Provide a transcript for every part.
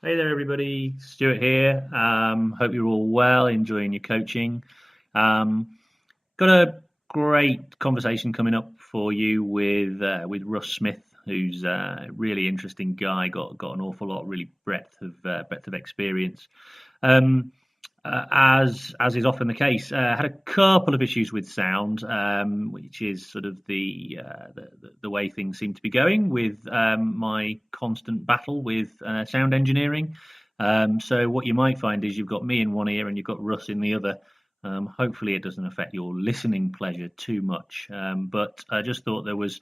Hey there, everybody. Stuart here. Hope you're all well, enjoying your coaching. Got a great conversation coming up for you with Rus Smith, who's a really interesting guy. Got an awful lot, really breadth of experience. Um, as is often the case, had a couple of issues with sound, which is sort of the way things seem to be going with my constant battle with sound engineering. So what you might find is you've got me in one ear and you've got Russ in the other. Hopefully it doesn't affect your listening pleasure too much. But I just thought there was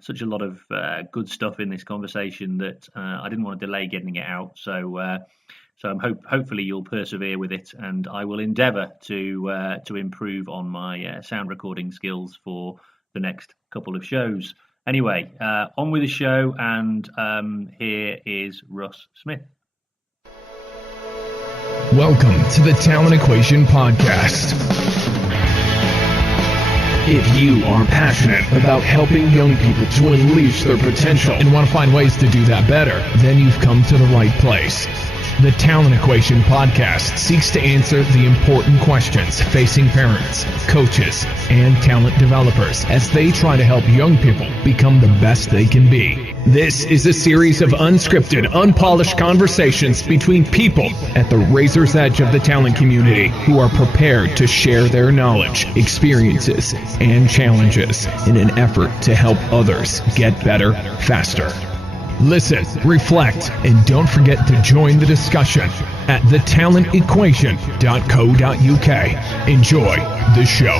such a lot of good stuff in this conversation that I didn't want to delay getting it out. So hopefully you'll persevere with it, and I will endeavour to improve on my sound recording skills for the next couple of shows. Anyway, on with the show, and here is Rus Smith. Welcome to the Talent Equation Podcast. If you are passionate about helping young people to unleash their potential and want to find ways to do that better, then you've come to the right place. The Talent Equation Podcast seeks to answer the important questions facing parents, coaches, and talent developers as they try to help young people become the best they can be. This is a series of unscripted, unpolished conversations between people at the razor's edge of the talent community who are prepared to share their knowledge, experiences, and challenges in an effort to help others get better faster. Listen, reflect, and don't forget to join the discussion at thetalentequation.co.uk. Enjoy the show.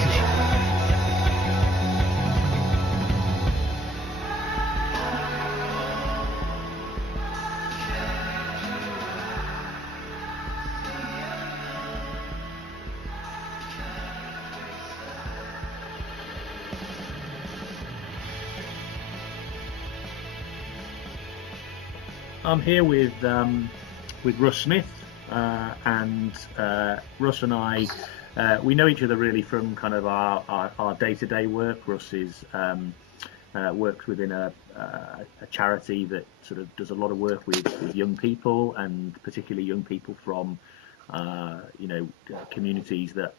I'm here with Rus Smith, and Russ and I we know each other really from kind of our day-to-day work. Russ works within a charity that sort of does a lot of work with young people, and particularly young people from communities that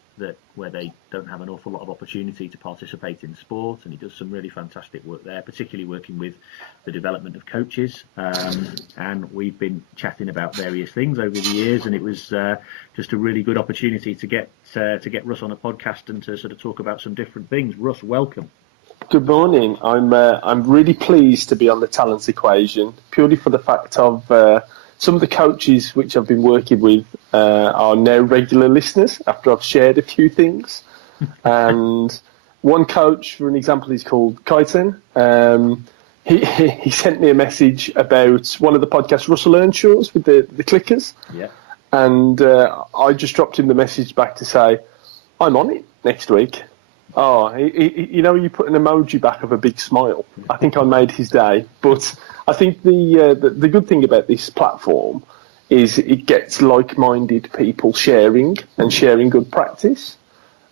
where they don't have an awful lot of opportunity to participate in sport, and he does some really fantastic work there, particularly working with the development of coaches. And we've been chatting about various things over the years, and it was just a really good opportunity to get Russ on a podcast and to sort of talk about some different things. Russ, welcome. Good morning. I'm really pleased to be on the Talent Equation, purely for the fact of some of the coaches which I've been working with are now regular listeners after I've shared a few things. And one coach, for an example, is called Kaiten. He sent me a message about one of the podcast Russell Earnshaw's with the clickers. Yeah. And I just dropped him the message back to say, I'm on it next week. Oh, you put an emoji back of a big smile. I think I made his day. But I think the good thing about this platform is it gets like-minded people sharing good practice.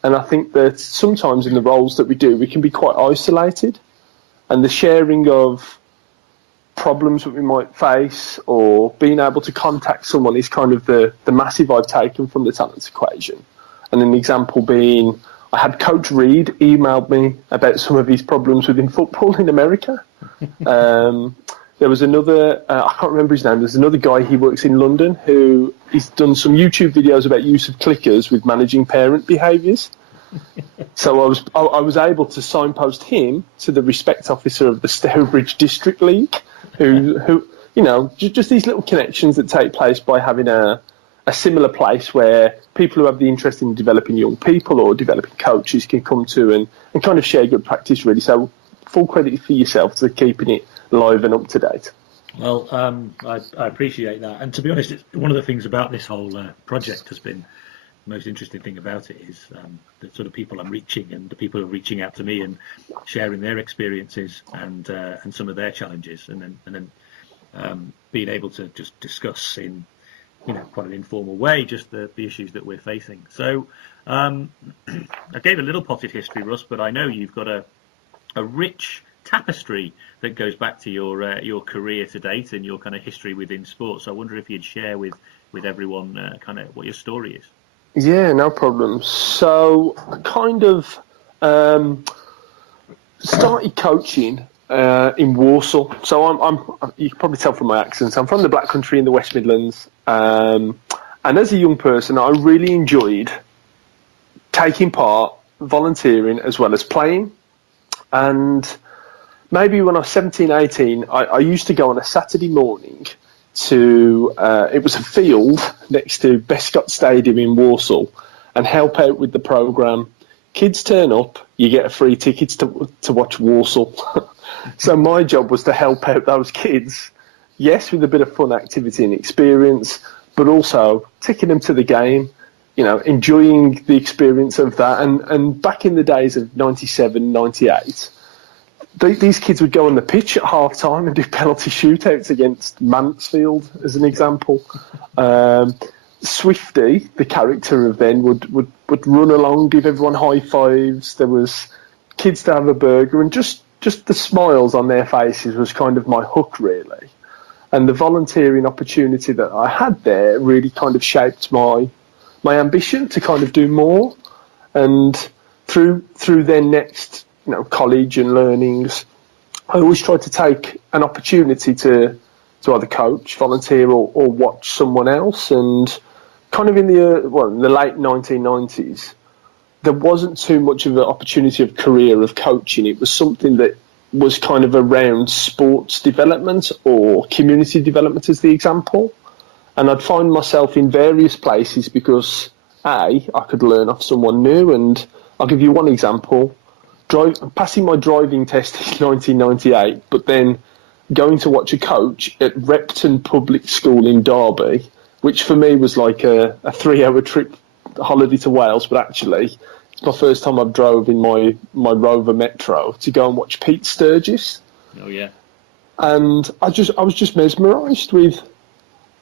And I think that sometimes in the roles that we do, we can be quite isolated. And the sharing of problems that we might face or being able to contact someone is kind of the massive I've taken from the Talent Equation. And an example being, I had Coach Reed emailed me about some of his problems within football in America. There was another, I can't remember his name, there's another guy, he works in London, who he's done some YouTube videos about use of clickers with managing parent behaviours. So I was able to signpost him to the respect officer of the Stourbridge District League, who just these little connections that take place by having a similar place where people who have the interest in developing young people or developing coaches can come to and kind of share good practice, really. So full credit for yourself for keeping it live and up to date. Well, I appreciate that. And to be honest, one of the things about this whole project has been, the most interesting thing about it is the sort of people I'm reaching, and the people who are reaching out to me and sharing their experiences and some of their challenges, and then being able to just discuss in quite an informal way just the issues that we're facing. So I gave a little potted history, Russ, but I know you've got a rich tapestry that goes back to your career to date and your kind of history within sports. So I wonder if you'd share with everyone kind of what your story is. Yeah, no problem. So I kind of started coaching in Warsaw. So I'm you can probably tell from my accent, I'm from the Black Country in the West Midlands. And as a young person, I really enjoyed taking part, volunteering, as well as playing. And maybe when I was 17, 18, I used to go on a Saturday morning to, it was a field next to Bescott Stadium in Warsaw, and help out with the programme. Kids turn up, you get a free ticket to watch Warsaw. So my job was to help out those kids, yes, with a bit of fun activity and experience, but also taking them to the game, enjoying the experience of that. And back in the days of 97, 98, these kids would go on the pitch at half time and do penalty shootouts against Mansfield, as an example. Swifty, the character of then, would run along, give everyone high fives. There was kids to have a burger, and just the smiles on their faces was kind of my hook, really. And the volunteering opportunity that I had there really kind of shaped my ambition to kind of do more. And through their next college and learnings, I always tried to take an opportunity to either coach, volunteer, or watch someone else. And kind of in the late 1990s, there wasn't too much of an opportunity of career of coaching. It was something that was kind of around sports development or community development, as the example. And I'd find myself in various places because, I could learn off someone new. And I'll give you one example. Passing my driving test in 1998, but then going to watch a coach at Repton Public School in Derby, which for me was like a 3-hour trip holiday to Wales, but actually it's my first time I've drove in my Rover Metro to go and watch Pete Sturgis. Oh yeah. And I was just mesmerised with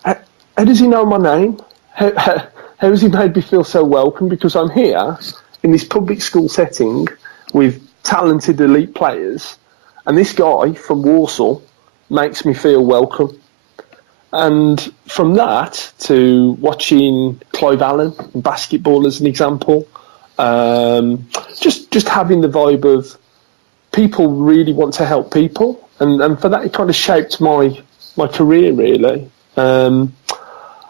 how does he know my name? How has he made me feel so welcome? Because I'm here in this public school setting with talented elite players, and this guy from Warsaw makes me feel welcome. And from that to watching Clive Allen in basketball, as an example, just having the vibe of people really want to help people, and for that it kind of shaped my career, really. And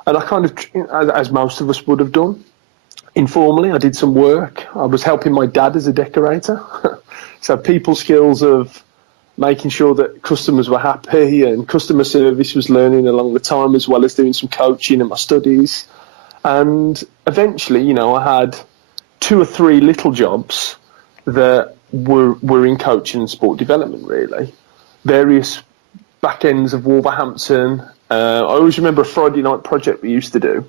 I kind of, as most of us would have done, informally, I did some work. I was helping my dad as a decorator. So people skills of making sure that customers were happy, and customer service was learning along the time, as well as doing some coaching in my studies. And eventually, I had 2 or 3 little jobs that were in coaching and sport development, really. Various back ends of Wolverhampton. I always remember a Friday night project we used to do.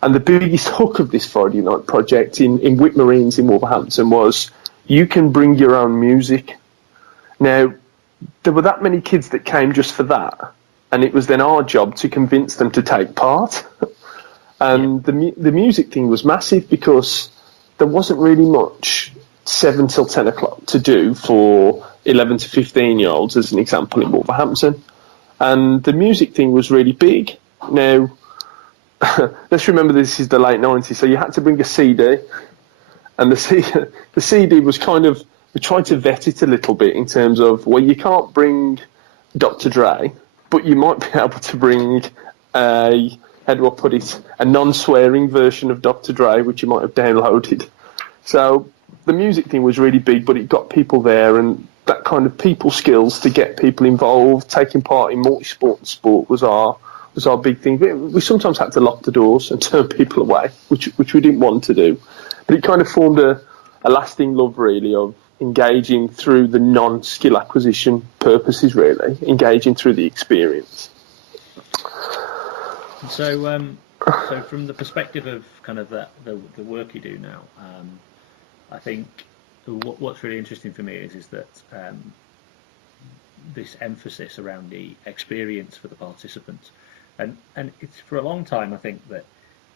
And the biggest hook of this Friday night project in Whitmarines in Wolverhampton was, you can bring your own music. Now, there were that many kids that came just for that, and it was then our job to convince them to take part. And the music thing was massive because there wasn't really much 7 till 10 o'clock to do for 11 to 15-year-olds, as an example, in Wolverhampton. And the music thing was really big. Now, let's remember this is the late 90s, so you had to bring a CD, and the CD was kind of, we tried to vet it a little bit in terms of, well, you can't bring Dr. Dre, but you might be able to bring how do I put it, a non-swearing version of Dr. Dre, which you might have downloaded. So the music thing was really big, but it got people there, and that kind of people skills to get people involved, taking part in multi-sport and sport was our big thing. We sometimes had to lock the doors and turn people away, which we didn't want to do. But it kind of formed a lasting love, really, of engaging through the non-skill acquisition purposes, really, engaging through the experience. So from the perspective of kind of the work you do now, I think what's really interesting for me is that this emphasis around the experience for the participants, and it's for a long time, I think that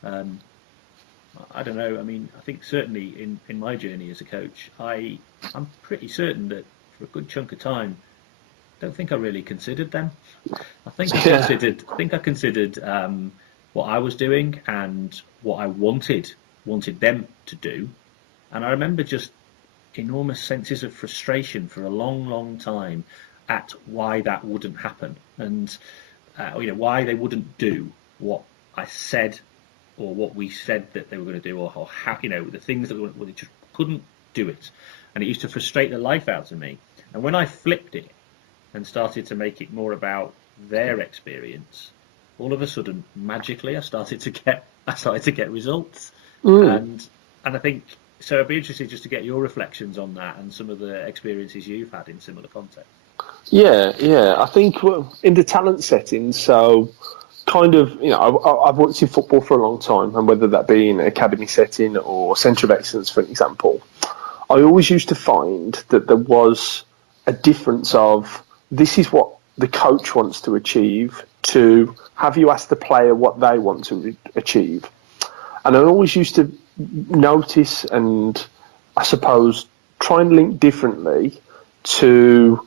I don't know. I mean, I think certainly in my journey as a coach, I'm pretty certain that for a good chunk of time, I don't think I really considered them. I think I considered what I was doing and what I wanted them to do, and I remember just enormous senses of frustration for a long, long time at why that wouldn't happen, and why they wouldn't do what I said or what we said that they were going to do, or how, the things that they just couldn't do it, and it used to frustrate the life out of me. And when I flipped it and started to make it more about their experience, all of a sudden, magically, I started to get results, and I think so. I'd be interested just to get your reflections on that and some of the experiences you've had in similar contexts. Yeah. I think in the talent setting, so kind of, I've worked in football for a long time, and whether that be in an academy setting or centre of excellence, for example, I always used to find that there was a difference of this is what the coach wants to achieve to have you ask the player what they want to achieve. And I always used to notice and, I suppose, try and link differently to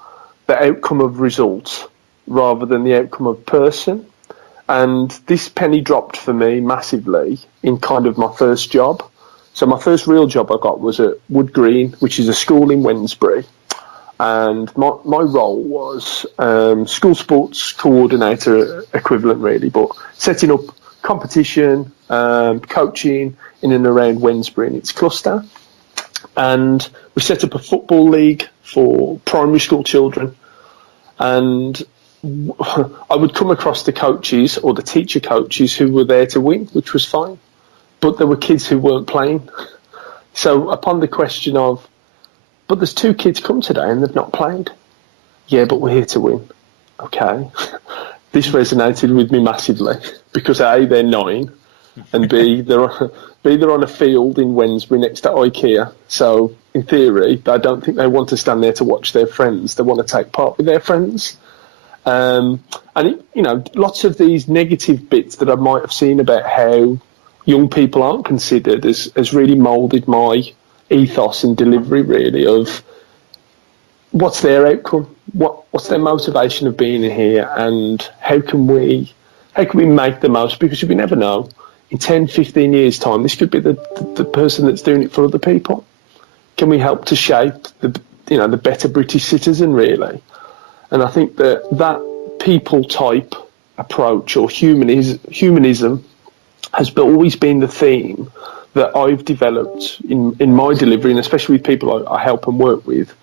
the outcome of results rather than the outcome of person. And this penny dropped for me massively in kind of my first job. So my first real job I got was at Wood Green, which is a school in Wednesbury. And my role was school sports coordinator equivalent, really, but setting up competition, coaching in and around Wednesbury and its cluster. And we set up a football league for primary school children. And I would come across the coaches or the teacher coaches who were there to win, which was fine. But there were kids who weren't playing. So upon the question of, but there's 2 kids come today and they've not played. Yeah, but we're here to win. Okay. This resonated with me massively because A, they're 9, and B, they're on a field in Wednesbury next to IKEA. So in theory, I don't think they want to stand there to watch their friends. They want to take part with their friends. And lots of these negative bits that I might have seen about how young people aren't considered has really moulded my ethos and delivery, really, of what's their outcome, what's their motivation of being here, and how can we make the most, because we never know, in 10, 15 years time, this could be the person that's doing it for other people. Can we help to shape the better British citizen, really? And I think that people type approach or humanism has always been the theme that I've developed in my delivery, and especially with people I help and work with.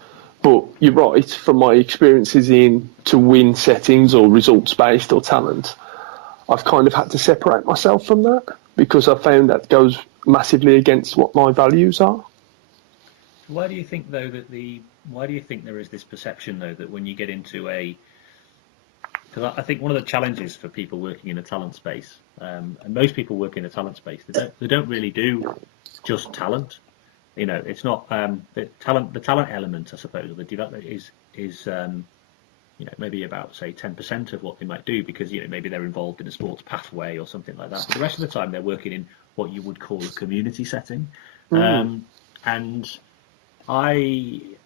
But you're right, from my experiences in to win settings or results-based or talent, I've kind of had to separate myself from that because I found that goes massively against what my values are. Why do you think, though, why do you think there is this perception, though, that when you get into because I think one of the challenges for people working in a talent space, and most people work in a talent space, they don't really do just talent. It's not the talent element, I suppose, or the development is maybe about, say, 10% of what they might do, because maybe they're involved in a sports pathway or something like that. But the rest of the time they're working in what you would call a community setting. And having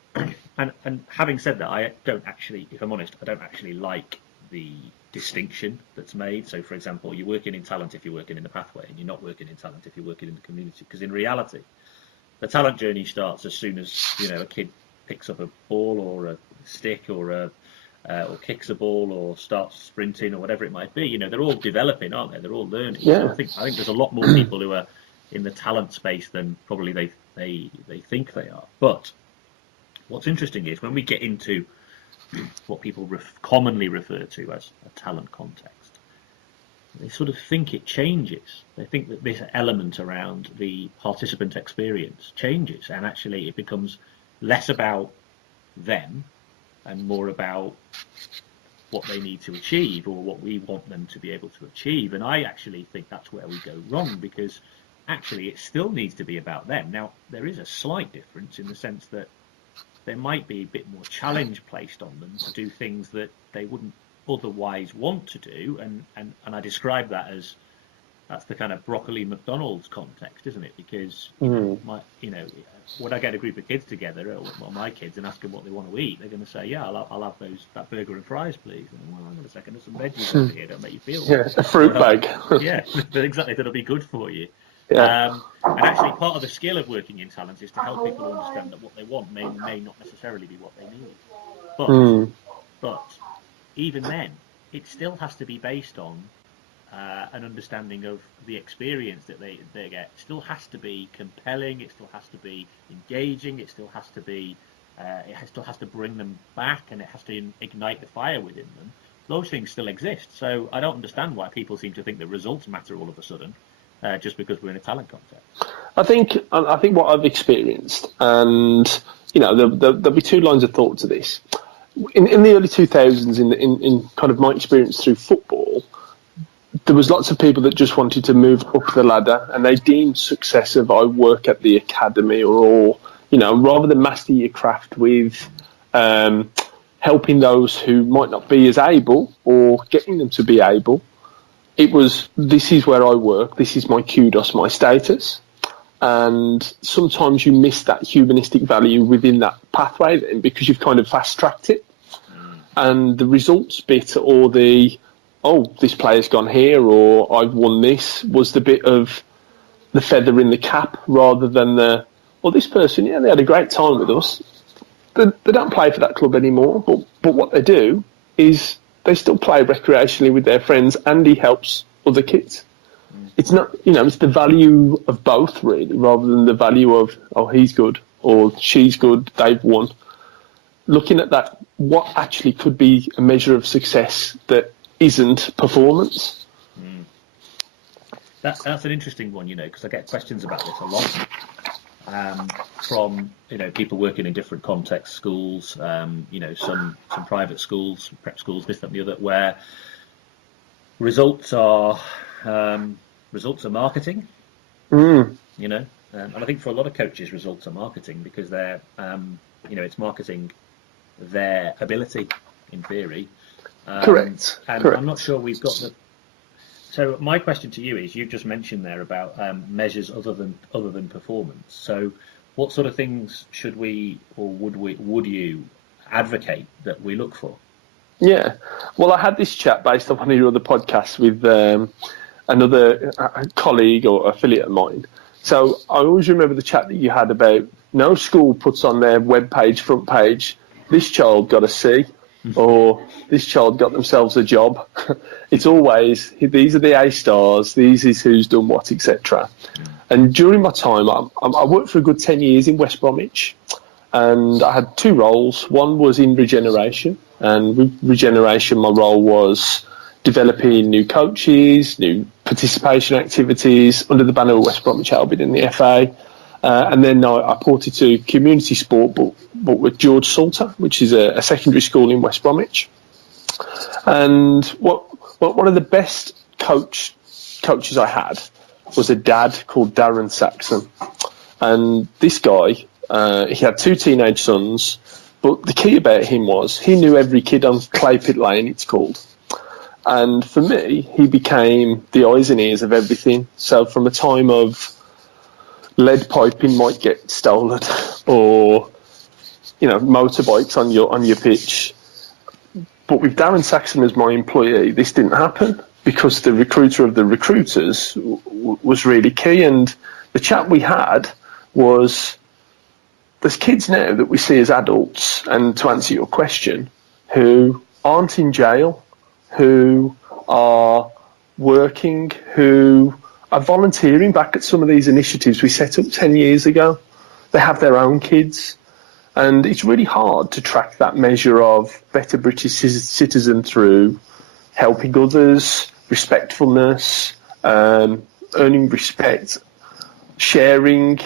said that, I don't actually, if I'm honest, I don't actually like the distinction that's made. So, for example, you're working in talent if you're working in the pathway, and you're not working in talent if you're working in the community. Because in reality, the talent journey starts as soon as a kid picks up a ball or a stick or kicks a ball or starts sprinting or whatever it might be. They're all developing, aren't they? They're all learning. Yeah. I think there's a lot more people who are in the talent space than probably they think they are. But what's interesting is when we get into what people commonly refer to as a talent context, they sort of think it changes. They think that this element around the participant experience changes, and actually it becomes less about them and more about what they need to achieve or what we want them to be able to achieve. And I actually think that's where we go wrong, because actually it still needs to be about them. Now, there is a slight difference in the sense that there might be a bit more challenge placed on them to do things that they wouldn't otherwise want to do, and I describe that as that's the kind of broccoli McDonald's context, isn't it? Because when I get a group of kids together, or my kids, and ask them what they want to eat, they're going to say, "Yeah, I'll have that burger and fries, please." And well, hang on a second, there's some veggies over here. Don't make you feel. Yeah, a fruit bag. Yeah, exactly. That'll be good for you. Yeah. And actually, part of the skill of working in talent is to help people understand that what they want may not necessarily be what they need. But even then, it still has to be based on an understanding of the experience that they get. It still has to be compelling. It still has to be engaging. It still has to be. Still has to bring them back, and it has to ignite the fire within them. Those things still exist. So I don't understand why people seem to think that results matter all of a sudden, just because we're in a talent context. I think what I've experienced, and there'll be two lines of thought to this. In the early 2000s, in kind of my experience through football, there was lots of people that just wanted to move up the ladder, and they deemed success of I work at the academy or rather than master your craft with helping those who might not be as able or getting them to be able. It was, this is where I work, this is my kudos, my status. And sometimes you miss that humanistic value within that pathway then, because you've kind of fast-tracked it. And the results bit, or the, this player's gone here, or I've won this, was the bit of the feather in the cap, rather than this person, they had a great time with us. They don't play for that club anymore, but what they do is they still play recreationally with their friends, and he helps other kids. It's not, it's the value of both, really, rather than the value of, he's good or she's good, they've won. Looking at that, what actually could be a measure of success that isn't performance. That's an interesting one, because I get questions about this a lot from people working in different context schools, some private schools, prep schools, this, that, and the other, where results are marketing. And I think for a lot of coaches, results are marketing because they're it's marketing their ability in theory. Correct. And Correct. I'm not sure we've got the. So my question to you is: you've just mentioned there about measures other than performance. So what sort of things should we, or would you advocate that we look for? Yeah. Well, I had this chat based on one of your other podcasts with another colleague or affiliate of mine. So I always remember the chat that you had about no school puts on their webpage, front page, this child got a C, or this child got themselves a job. It's always, these are the A stars, these is who's done what, etc. And during my time, I worked for a good 10 years in West Bromwich, and I had two roles. One was in regeneration, and with regeneration, my role was developing new coaches, new participation activities under the banner of West Bromwich Albion in the FA. And then I ported to community sport, but with George Salter, which is a secondary school in West Bromwich. And one of the best coaches I had was a dad called Darren Saxon. And this guy, he had two teenage sons, but the key about him was he knew every kid on Clay Pit Lane, it's called. And for me, he became the eyes and ears of everything. So from a time of lead piping might get stolen, or motorbikes on your pitch. But with Darren Saxon as my employee, this didn't happen because the recruiter of the recruiters was really key. And the chat we had was, there's kids now that we see as adults, and to answer your question, who aren't in jail, who are working, who are volunteering back at some of these initiatives we set up 10 years ago. They have their own kids. And it's really hard to track that measure of better British citizen through helping others, respectfulness, earning respect, sharing,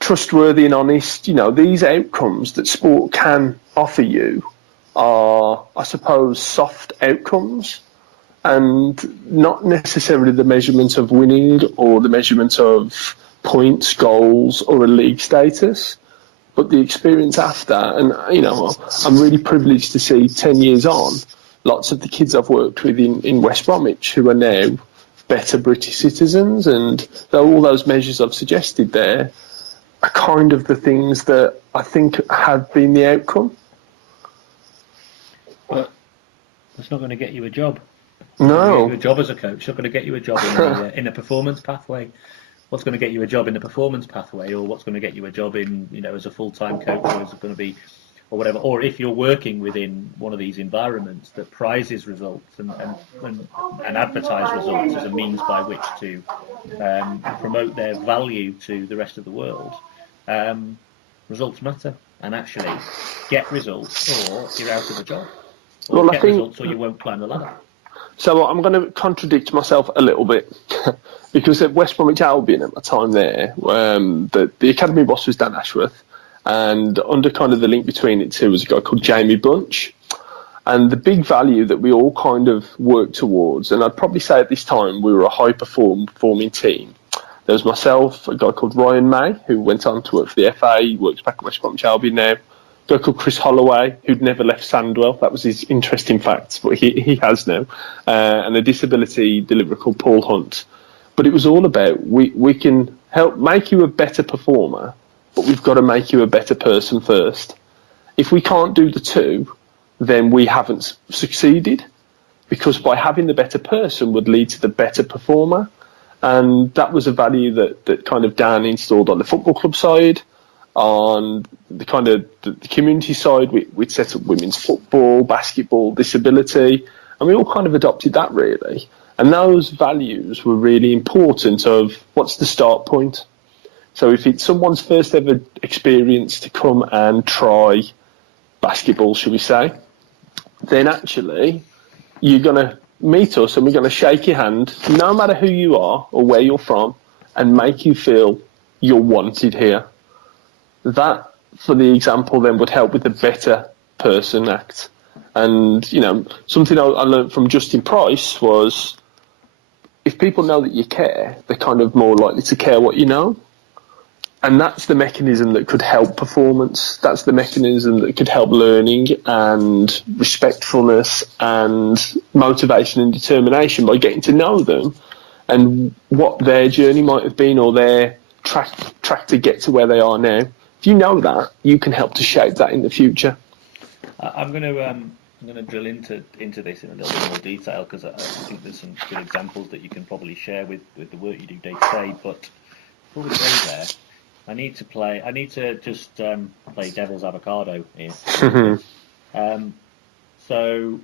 trustworthy and honest. These outcomes that sport can offer you are, I suppose, soft outcomes, and not necessarily the measurement of winning or the measurement of points, goals, or a league status, but the experience after. And, I'm really privileged to see 10 years on, lots of the kids I've worked with in West Bromwich who are now better British citizens, and all those measures I've suggested there are kind of the things that I think have been the outcome. But it's not going to get you a job. No. A job as a coach. It's not going to get you a job in a performance pathway. What's going to get you a job in the performance pathway, or what's going to get you a job in, as a full-time coach, or is it going to be, or whatever, or if you're working within one of these environments that prizes results and advertise results as a means by which to promote their value to the rest of the world, results matter, and actually get results or you're out of a job, or well, get results or you won't climb the ladder. So I'm going to contradict myself a little bit because at West Bromwich Albion at my time there, the academy boss was Dan Ashworth, and under kind of the link between it two was a guy called Jamie Bunch. And the big value that we all kind of worked towards, and I'd probably say at this time we were a high-performing team. There was myself, a guy called Ryan May, who went on to work for the FA, he works back at West Bromwich Albion now. A guy called Chris Holloway, who'd never left Sandwell. That was his interesting fact, but he has now. And a disability deliverer called Paul Hunt. But it was all about, we can help make you a better performer, but we've got to make you a better person first. If we can't do the two, then we haven't succeeded, because by having the better person would lead to the better performer. And that was a value that kind of Dan installed on the football club side. On the kind of the community side, we'd set up women's football, basketball, disability, and we all kind of adopted that really. And those values were really important of what's the start point. So if it's someone's first ever experience to come and try basketball, shall we say, then actually you're going to meet us and we're going to shake your hand, no matter who you are or where you're from, and make you feel you're wanted here. That, for the example, then would help with the better person act. And, something I learned from Justin Price was, if people know that you care, they're kind of more likely to care what you know. And that's the mechanism that could help performance. That's the mechanism that could help learning and respectfulness and motivation and determination, by getting to know them and what their journey might have been, or their track to get to where they are now. If you know that, you can help to shape that in the future. I'm going to drill into this in a little bit more detail, because I think there's some good examples that you can probably share with the work you do day to day. But before we go there, I need to just play devil's avocado here. So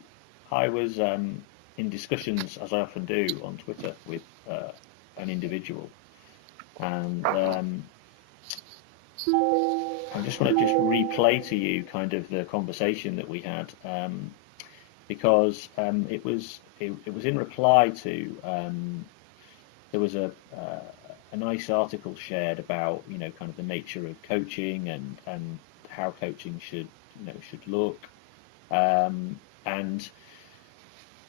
I was in discussions, as I often do, on Twitter with an individual, and I just want to replay to you kind of the conversation that we had, because it was in reply to there was a nice article shared about kind of the nature of coaching and how coaching should look, and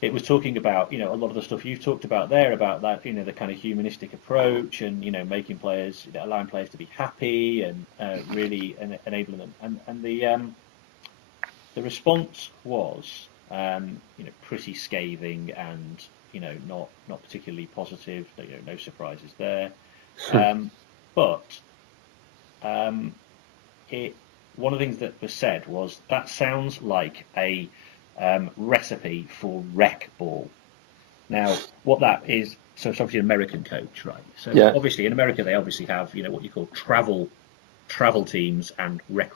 it was talking about a lot of the stuff you've talked about there, about that the kind of humanistic approach, and making players, allowing players to be happy, and really enabling them, and the response was pretty scathing, and not particularly positive. No surprises there. But one of the things that was said was, that sounds like a recipe for rec ball. Now, what that is, so it's obviously an American coach, right? So obviously in America they obviously have what you call travel teams and rec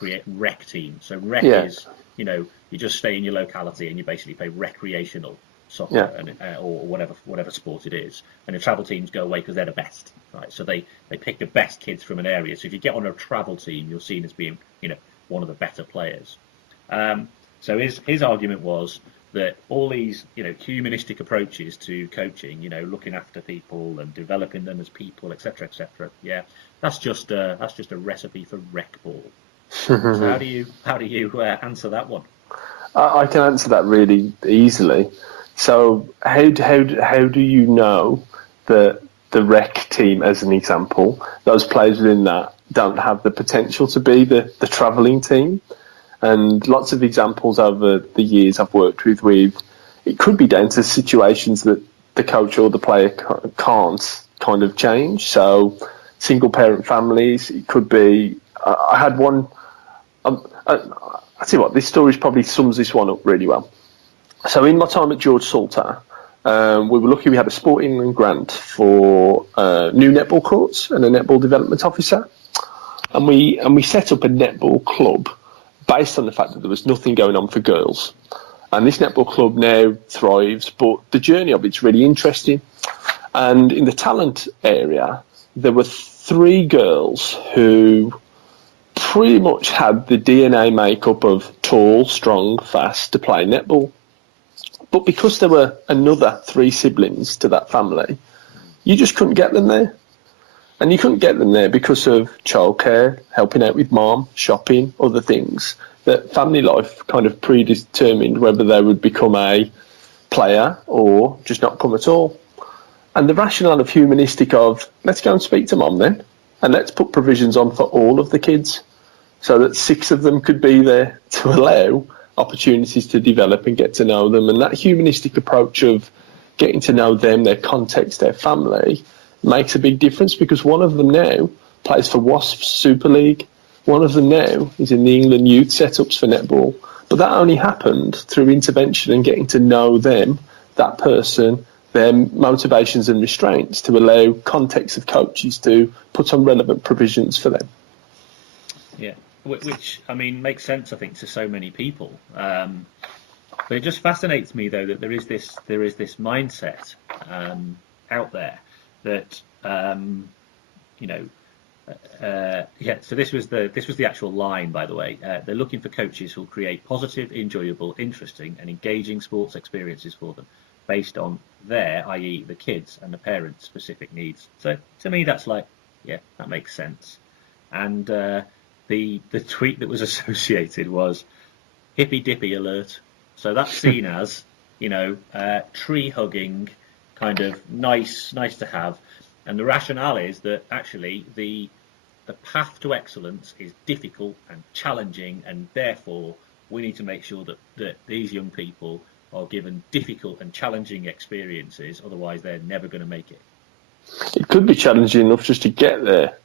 teams. So rec is you just stay in your locality and you basically play recreational soccer and, or whatever sport it is, and the travel teams go away because they're the best, right? So they pick the best kids from an area. So if you get on a travel team, you're seen as being one of the better players. So his argument was that all these humanistic approaches to coaching, looking after people and developing them as people, etc., that's just a recipe for rec ball. So how do you answer that one? I can answer that really easily. So how do you know that the rec team, as an example, those players within that don't have the potential to be the travelling team? And lots of examples over the years I've worked with, it could be down to situations that the coach or the player can't kind of change. So single parent families, it could be. I had one. I tell you what, this story probably sums this one up really well. So in my time at George Salter, we were lucky we had a Sporting grant for new netball courts and a netball development officer, and we set up a netball club based on the fact that there was nothing going on for girls. And this netball club now thrives, but the journey of it's really interesting. And in the talent area, there were 3 girls who pretty much had the DNA makeup of tall, strong, fast to play netball. But because there were another 3 siblings to that family, you just couldn't get them there. And you couldn't get them there because of childcare, helping out with mom, shopping, other things. That family life kind of predetermined whether they would become a player or just not come at all. And the rationale of humanistic of, let's go and speak to mom then, and let's put provisions on for all of the kids so that 6 of them could be there to allow opportunities to develop and get to know them. And that humanistic approach of getting to know them, their context, their family, makes a big difference, because one of them now plays for Wasps Super League. One of them now is in the England youth setups for netball. But that only happened through intervention and getting to know them, that person, their motivations and restraints, to allow context of coaches to put on relevant provisions for them. Yeah, which, I mean, makes sense, I think, to so many people. But it just fascinates me, though, that there is this mindset out there that, so this was the actual line, by the way. They're looking for coaches who'll create positive, enjoyable, interesting and engaging sports experiences for them based on their, i.e. the kids and the parents' specific needs. So to me, that's like, yeah, that makes sense. And the tweet that was associated was hippy dippy alert. So that's seen as, tree hugging, kind of nice to have. And the rationale is that actually the path to excellence is difficult and challenging, and therefore we need to make sure that these young people are given difficult and challenging experiences, otherwise they're never going to make it. It could be challenging enough just to get there.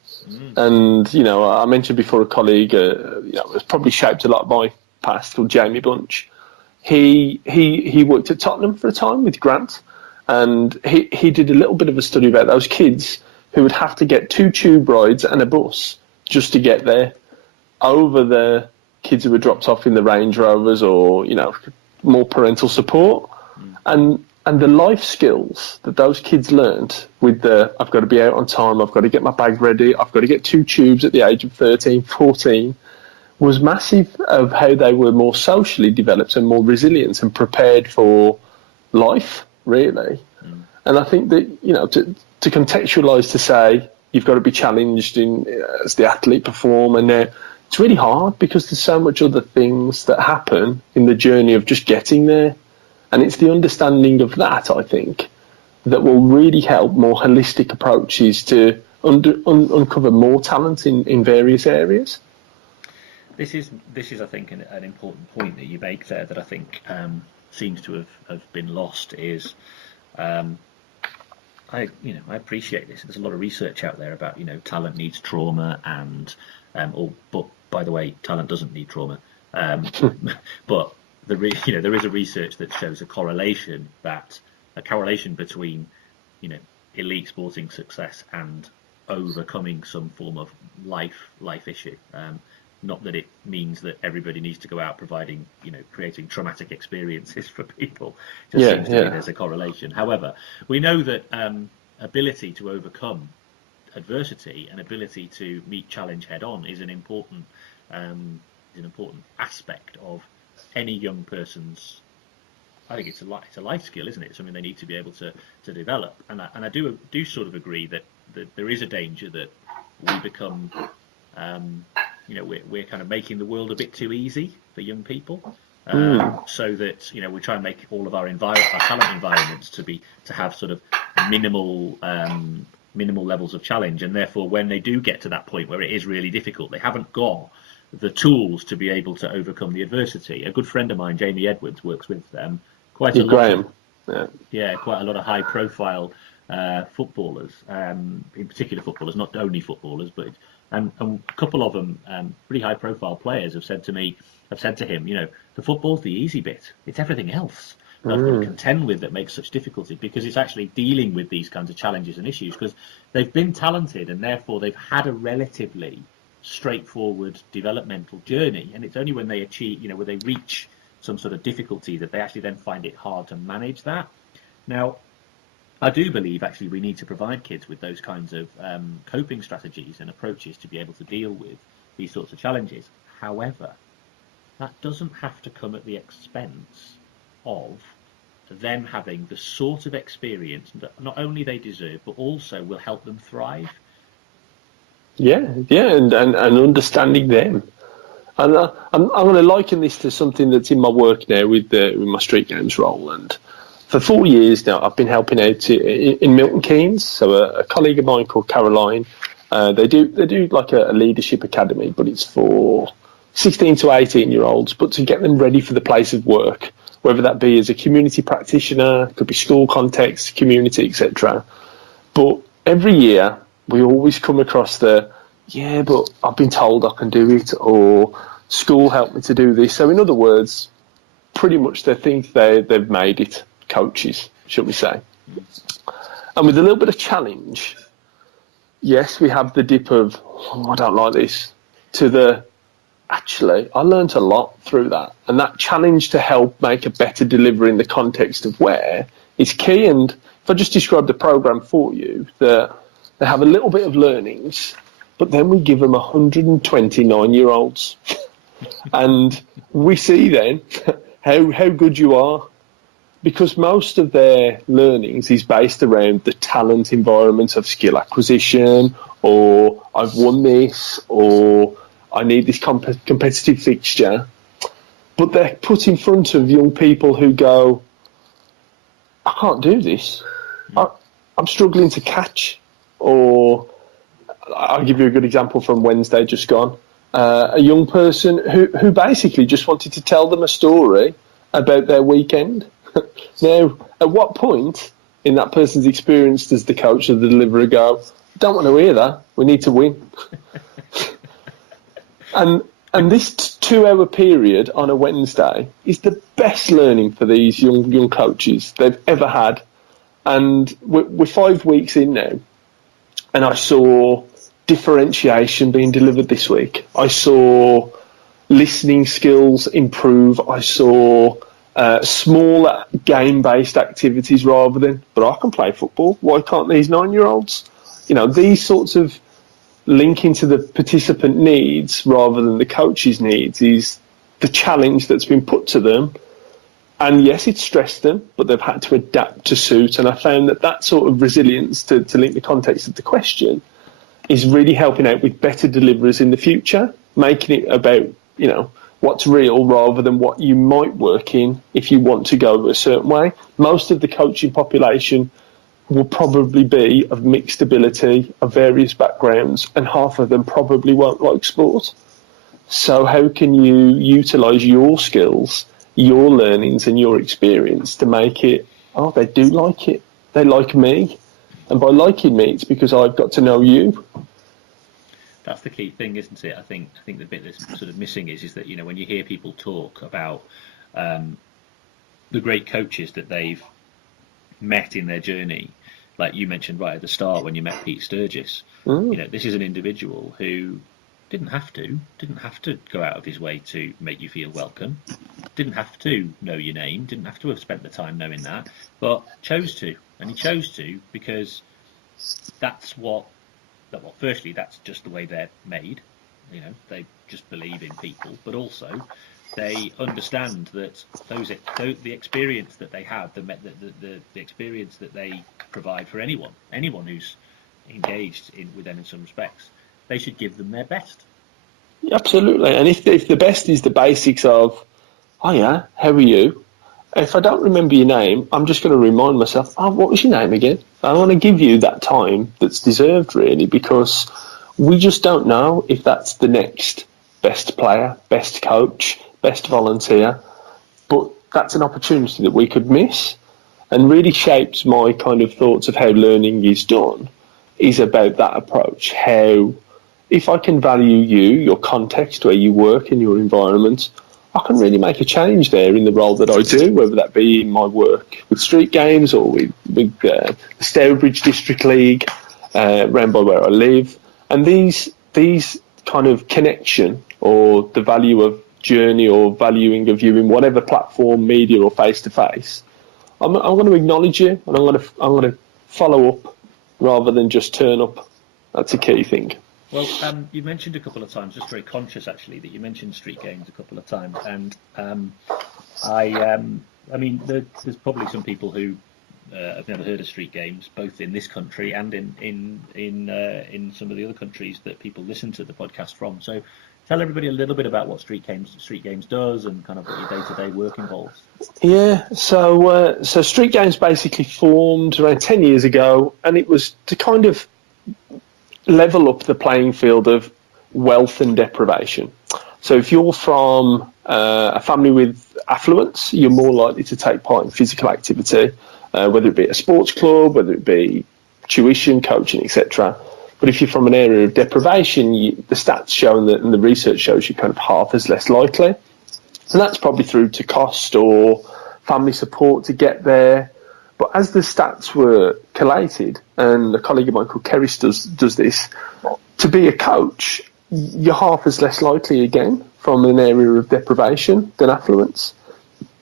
And, I mentioned before a colleague, has probably shaped a lot of my past, called Jamie Bunch. He worked at Tottenham for a time with Grant, and he did a little bit of a study about those kids who would have to get 2 tube rides and a bus just to get there, over the kids who were dropped off in the Range Rovers or, more parental support. And the life skills that those kids learned with I've got to be out on time, I've got to get my bag ready, I've got to get 2 tubes at the age of 13, 14, was massive of how they were more socially developed and more resilient and prepared for life, really. And I think that, to contextualise, to say you've got to be challenged as the athlete perform, and it's really hard because there's so much other things that happen in the journey of just getting there. And it's the understanding of that, I think, that will really help more holistic approaches to uncover more talent in various areas. This is, I think, an important point that you make there that I think seems to have been lost is, I appreciate this. There's a lot of research out there about, talent needs trauma and, but by the way, talent doesn't need trauma. But there is a research that shows a correlation between, elite sporting success and overcoming some form of life issue. Not that it means that everybody needs to go out providing, creating traumatic experiences for people. It just seems to me there's a correlation. However, we know that ability to overcome adversity and ability to meet challenge head on is an important aspect of any young person's. I think it's a life skill, isn't it? It's something they need to be able to develop. And I do sort of agree that there is a danger that we become. We're kind of making the world a bit too easy for young people, so that we try and make all of our talent environments to have sort of minimal levels of challenge, and therefore when they do get to that point where it is really difficult, they haven't got the tools to be able to overcome the adversity. A good friend of mine, Jamie Edwards, works with quite a lot. Yeah, quite a lot of high-profile footballers, in particular footballers, not only footballers, but and a couple of them, pretty high-profile players, have said to him, the football's the easy bit. It's everything else that I've got to contend with that makes such difficulty, because it's actually dealing with these kinds of challenges and issues, because they've been talented and therefore they've had a relatively straightforward developmental journey, and it's only when they achieve, when they reach some sort of difficulty that they actually then find it hard to manage that. Now, I do believe actually we need to provide kids with those kinds of coping strategies and approaches to be able to deal with these sorts of challenges. However, that doesn't have to come at the expense of them having the sort of experience that not only they deserve, but also will help them thrive. Yeah, and understanding them. And I'm going to liken this to something that's in my work now with my street games role. And for 4 years now, I've been helping out in Milton Keynes. So a colleague of mine called Caroline, they do like a leadership academy, but it's for 16 to 18-year-olds, but to get them ready for the place of work, whether that be as a community practitioner, could be school context, community, etc. But every year, we always come across but I've been told I can do it, or school helped me to do this. So in other words, pretty much they think they've made it, coaches, shall we say. And with a little bit of challenge, yes, we have the dip of, I don't like this, to actually, I learnt a lot through that. And that challenge to help make a better delivery in the context of where is key. And if I just describe the programme for you, that they have a little bit of learnings, but then we give them 129-year-olds. And we see then how good you are, because most of their learnings is based around the talent environment of skill acquisition, or I've won this, or I need this competitive fixture. But they're put in front of young people who go, I can't do this. I'm struggling to catch. Or I'll give you a good example from Wednesday just gone. A young person who basically just wanted to tell them a story about their weekend. Now, at what point in that person's experience does the coach or the deliverer go, don't want to hear that, we need to win? And this 2-hour period on a Wednesday is the best learning for these young coaches they've ever had. And we're 5 weeks in now, and I saw differentiation being delivered this week. I saw listening skills improve. I saw smaller game-based activities rather than, but I can play football. Why can't these 9-year-olds? These sorts of linking to the participant needs rather than the coach's needs is the challenge that's been put to them. And yes, it's stressed them, but they've had to adapt to suit. And I found that sort of resilience, to link the context of the question, is really helping out with better deliverers in the future, making it about, what's real rather than what you might work in if you want to go a certain way. Most of the coaching population will probably be of mixed ability, of various backgrounds, and half of them probably won't like sport. So how can you utilise your skills, your learnings and your experience to make it, they do like it. They like me. And by liking me, it's because I've got to know you. That's the key thing, isn't it? I think the bit that's sort of missing is that, when you hear people talk about the great coaches that they've met in their journey, like you mentioned right at the start when you met Pete Sturgis, this is an individual who didn't have to go out of his way to make you feel welcome, didn't have to know your name, didn't have to have spent the time knowing that, but chose to. And he chose to because firstly, that's just the way they're made. They just believe in people, but also they understand that the experience that they have, the experience that they provide for anyone who's engaged with them in some respects, they should give them their best. Absolutely. And if the best is the basics of, oh yeah, how are you? If I don't remember your name, I'm just going to remind myself, what was your name again? I want to give you that time that's deserved, really, because we just don't know if that's the next best player, best coach, best volunteer. But that's an opportunity that we could miss. and really shaped my kind of thoughts of how learning is done, is about that approach. How, if I can value you, your context, where you work in your environment, I can really make a change there in the role that I do, whether that be in my work with street games or with the Stourbridge District League, around by where I live. And these kind of connection, or the value of journey, or valuing of you in whatever platform, media or face-to-face, I'm going to acknowledge you, and I'm going to follow up rather than just turn up. That's a key thing. Well, you mentioned a couple of times, just very conscious actually, that you mentioned street games a couple of times, and I mean, there's probably some people who have never heard of street games, both in this country and in some of the other countries that people listen to the podcast from. So, tell everybody a little bit about what street games does, and kind of what your day-to-day work involves. Yeah, so street games basically formed around 10 years ago, and it was to kind of level up the playing field of wealth and deprivation. So if you're from a family with affluence, you're more likely to take part in physical activity, whether it be a sports club, whether it be tuition, coaching, etc. But if you're from an area of deprivation, the stats show that, and the research shows, you're kind of half as less likely. And that's probably through to cost or family support to get there. But as the stats were collated, and a colleague of mine called Keris does this, to be a coach, you're half as less likely again from an area of deprivation than affluence.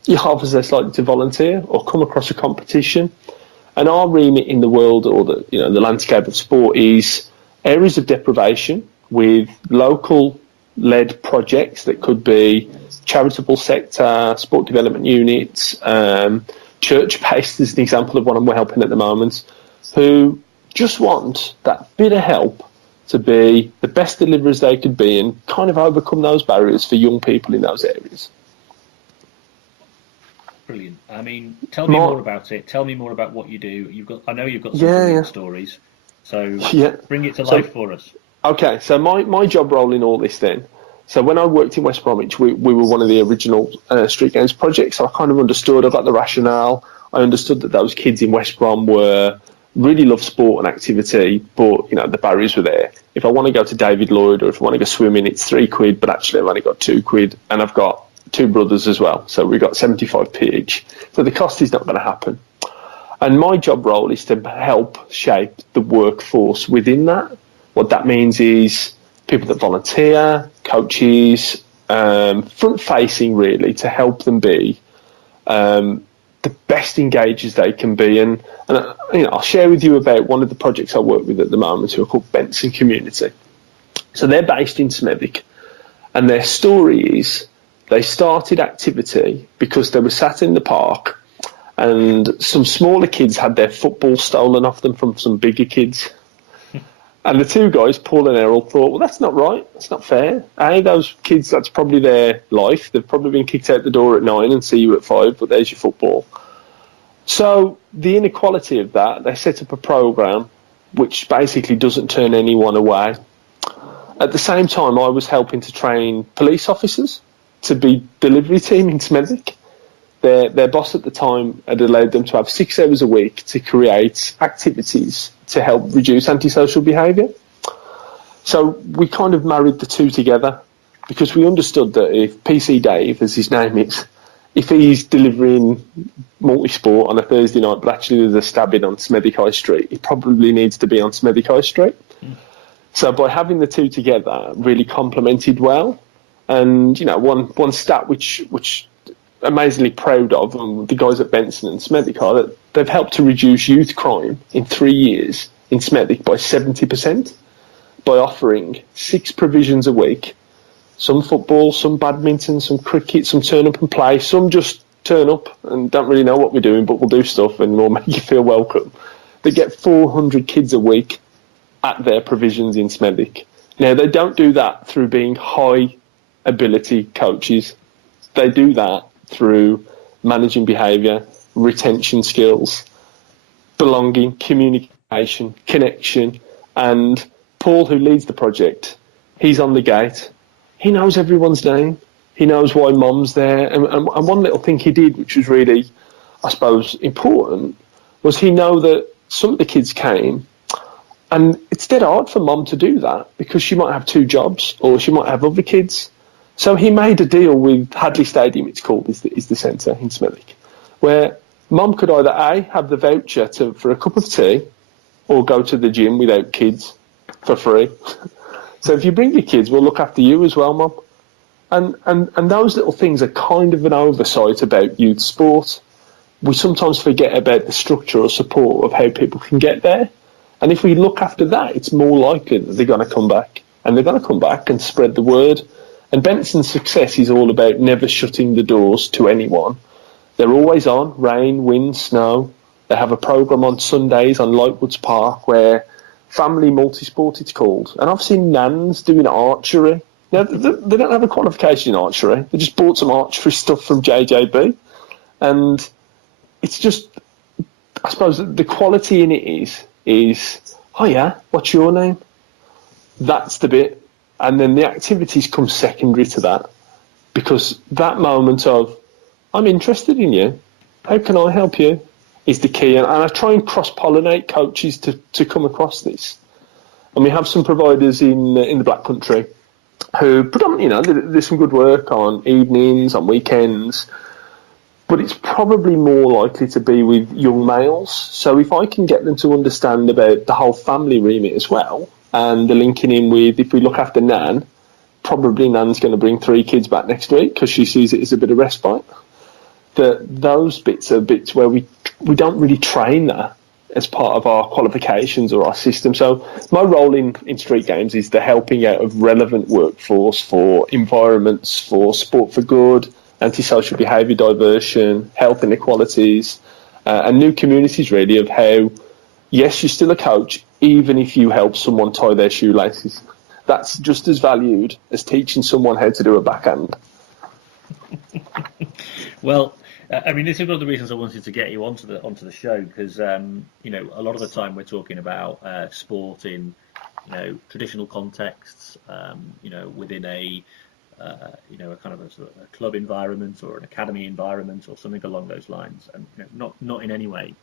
You're half as less likely to volunteer or come across a competition. And our remit in the world, or the landscape of sport, is areas of deprivation with local-led projects that could be charitable sector, sport development units, church-based is an example of one I'm helping at the moment, who just want that bit of help to be the best deliverers they could be and kind of overcome those barriers for young people in those areas. Brilliant. I mean, tell me more about it. Tell me more about what you do. I know you've got some brilliant stories, so bring it to life for us. Okay, so my job role in all this then. So when I worked in West Bromwich, we were one of the original street games projects. So I kind of understood, I got the rationale. I understood that those kids in West Brom really love sport and activity, but the barriers were there. If I want to go to David Lloyd, or if I want to go swimming, it's £3, but actually I've only got £2, and I've got two brothers as well. So we've got 75p each. So the cost is not going to happen. And my job role is to help shape the workforce within that. What that means is people that volunteer, coaches, front-facing really, to help them be the best engagers they can be. And I'll share with you about one of the projects I work with at the moment, who are called Benson Community. So they're based in Smethwick, and their story is they started activity because they were sat in the park and some smaller kids had their football stolen off them from some bigger kids. And the two guys, Paul and Errol, thought, well, that's not right. That's not fair. Those kids, that's probably their life. They've probably been kicked out the door at 9 and see you at 5, but there's your football. So the inequality of that, they set up a programme which basically doesn't turn anyone away. At the same time, I was helping to train police officers to be delivery team in Smethwick. Their boss at the time had allowed them to have 6 hours a week to create activities to help reduce antisocial behaviour. So we kind of married the two together, because we understood that if PC Dave, as his name is, if he's delivering multi-sport on a Thursday night, but actually there's a stabbing on Smethwick High Street, he probably needs to be on Smethwick High Street. So by having the two together, really complemented well. And, one stat which amazingly proud of, and the guys at Benson and Smethwick are, that they've helped to reduce youth crime in 3 years in Smethwick by 70% by offering 6 provisions a week. Some football, some badminton, some cricket, some turn up and play, some just turn up and don't really know what we're doing, but we'll do stuff and we'll make you feel welcome. They get 400 kids a week at their provisions in Smethwick. Now, they don't do that through being high ability coaches. They do that through managing behaviour, retention skills, belonging, communication, connection. And Paul, who leads the project, he's on the gate. He knows everyone's name. He knows why Mom's there. And one little thing he did, which was really, I suppose, important was he know that some of the kids came, and it's dead hard for mum to do that because she might have 2 jobs or she might have other kids. So he made a deal with Hadley Stadium, it's called, is the centre in Smithwick, where mum could either A, have the voucher for a cup of tea, or go to the gym without kids for free. So if you bring your kids, we'll look after you as well, mum. And those little things are kind of an oversight about youth sport. We sometimes forget about the structure or support of how people can get there. And if we look after that, it's more likely that they're going to come back. And they're going to come back and spread the word. And Benson's success is all about never shutting the doors to anyone. They're always on, rain, wind, snow. They have a programme on Sundays on Lightwoods Park where family multisport it's called. And I've seen nans doing archery. Now, they don't have a qualification in archery. They just bought some archery stuff from JJB. And it's just, I suppose, the quality in it is, oh yeah, what's your name? That's the bit. And then the activities come secondary to that. Because that moment of, I'm interested in you, how can I help you, is the key. And I try and cross-pollinate coaches to come across this. And we have some providers in the Black Country who predominantly, there's some good work on evenings, on weekends, but it's probably more likely to be with young males. So if I can get them to understand about the whole family remit as well, and the linking in with, if we look after Nan, probably Nan's going to bring 3 kids back next week because she sees it as a bit of respite. Those bits are bits where we don't really train that as part of our qualifications or our system. So my role in street games is the helping out of relevant workforce for environments, for sport for good, antisocial behaviour diversion, health inequalities, and new communities really of how, yes, you're still a coach, even if you help someone tie their shoelaces. That's just as valued as teaching someone how to do a backhand. Well, I mean, this is one of the reasons I wanted to get you onto the show because a lot of the time we're talking about sport in traditional contexts, within a kind of a sort of a club environment or an academy environment or something along those lines, and not in any way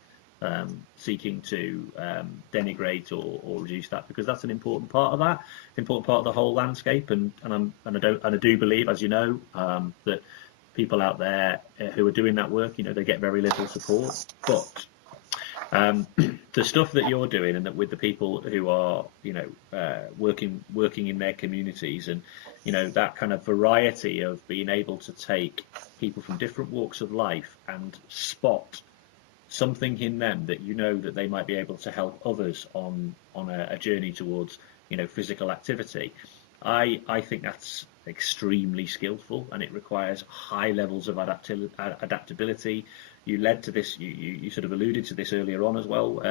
seeking to denigrate or reduce that, because that's an important part of that, important part of the whole landscape, and I do believe, as you know, that people out there who are doing that work, they get very little support. But the stuff that you're doing, and that with the people who are, working in their communities, and that kind of variety of being able to take people from different walks of life and spot something in them that that they might be able to help others on a journey towards physical activity. I think that's extremely skillful, and it requires high levels of adaptability. You led to this, you sort of alluded to this earlier on as well.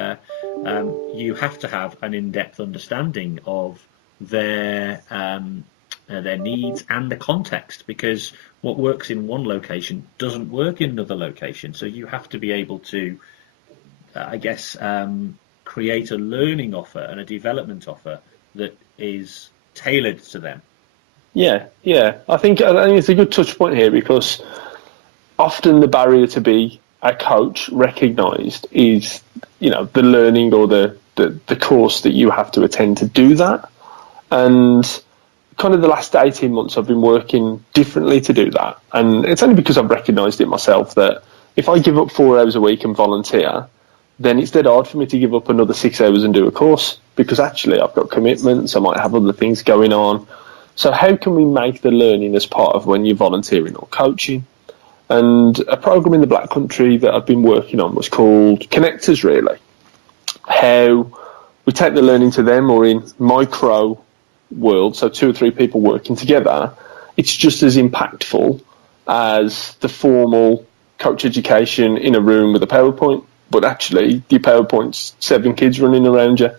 You have to have an in-depth understanding of their needs and the context, because what works in one location doesn't work in another location. So you have to be able to, create a learning offer and a development offer that is tailored to them. Yeah. I think it's a good touch point here, because often the barrier to be a coach recognised is, the learning or the course that you have to attend to do that. And kind of the last 18 months I've been working differently to do that. And it's only because I've recognised it myself that if I give up 4 hours a week and volunteer, then it's dead hard for me to give up another 6 hours and do a course, because actually I've got commitments, I might have other things going on. So how can we make the learning as part of when you're volunteering or coaching? And a programme in the Black Country that I've been working on was called Connectors, really. How we take the learning to them, or in micro world, so 2 or 3 people working together, it's just as impactful as the formal coach education in a room with a PowerPoint. But actually, your PowerPoint's 7 kids running around you,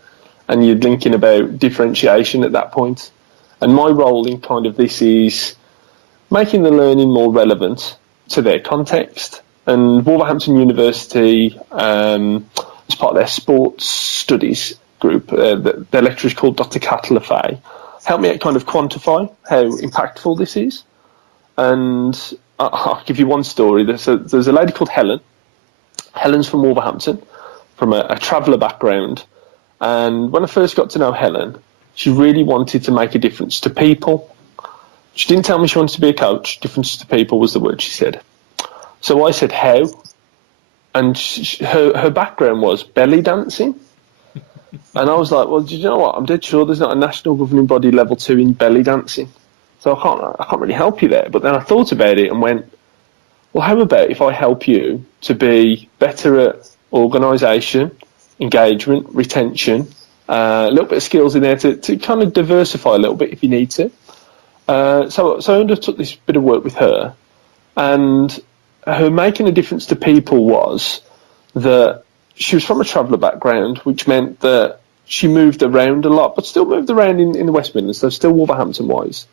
and you're thinking about differentiation at that point. And my role in kind of this is making the learning more relevant to their context. And Wolverhampton University, as part of their sports studies group, their lecturer is called Dr. Kat Lafay, helped me kind of quantify how impactful this is. And I'll give you one story. There's a lady called Helen Helen's from Wolverhampton, from a traveller background. And when I first got to know Helen, she really wanted to make a difference to people. She didn't tell me she wanted to be a coach. Difference to people was the word she said. So I said, how? And her background was belly dancing. And I was like, well, do you know what? I'm dead sure there's not a national governing body level 2 in belly dancing. So I can't really help you there. But then I thought about it and went, well, how about if I help you to be better at organisation, engagement, retention, a little bit of skills in there to kind of diversify a little bit if you need to. So I undertook this bit of work with her, and her making a difference to people was that she was from a traveller background, which meant that she moved around a lot, but still moved around in the West Midlands, so still Wolverhampton-wise.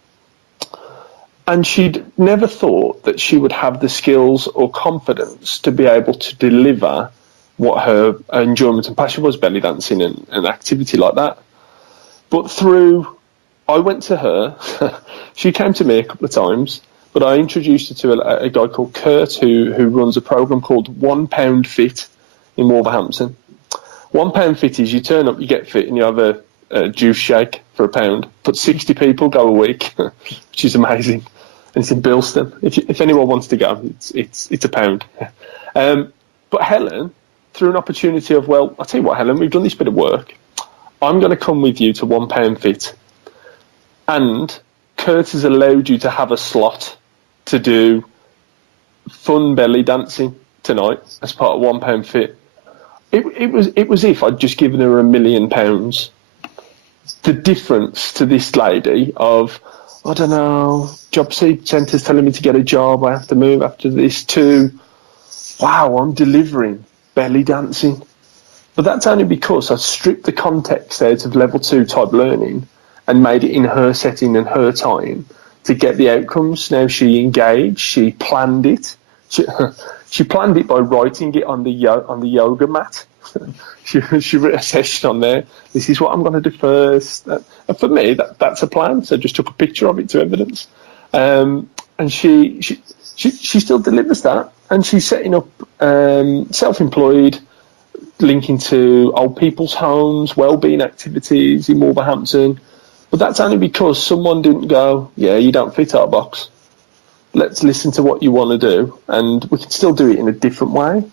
And she'd never thought that she would have the skills or confidence to be able to deliver what her enjoyment and passion was, belly dancing and activity like that. But I went to her, she came to me a couple of times, but I introduced her to a guy called Kurt who runs a programme called £1 Fit in Wolverhampton. £1 Fit is you turn up, you get fit, and you have a juice shake for £1. But 60 people go a week, which is amazing. And it's in Bilston. If anyone wants to go, it's £1. But Helen, through an opportunity of, well, I'll tell you what, Helen, we've done this bit of work. I'm going to come with you to £1 Fit. And Kurt has allowed you to have a slot to do fun belly dancing tonight as part of £1 Fit. It was if I'd just given her £1 million. The difference to this lady of, I don't know, job centre's telling me to get a job, I have to move after this, to, wow, I'm delivering belly dancing. But that's only because I stripped the context out of level 2 type learning and made it in her setting and her time to get the outcomes. Now she engaged, she planned it. She planned it by writing it on the yoga mat. she wrote a session on there. This is what I'm going to do first. And for me, that's a plan. So I just took a picture of it to evidence. And she still delivers that. And she's setting up self-employed, linking to old people's homes, wellbeing activities in Wolverhampton. But that's only because someone didn't go, yeah, you don't fit our box. Let's listen to what you want to do, and we can still do it in a different way.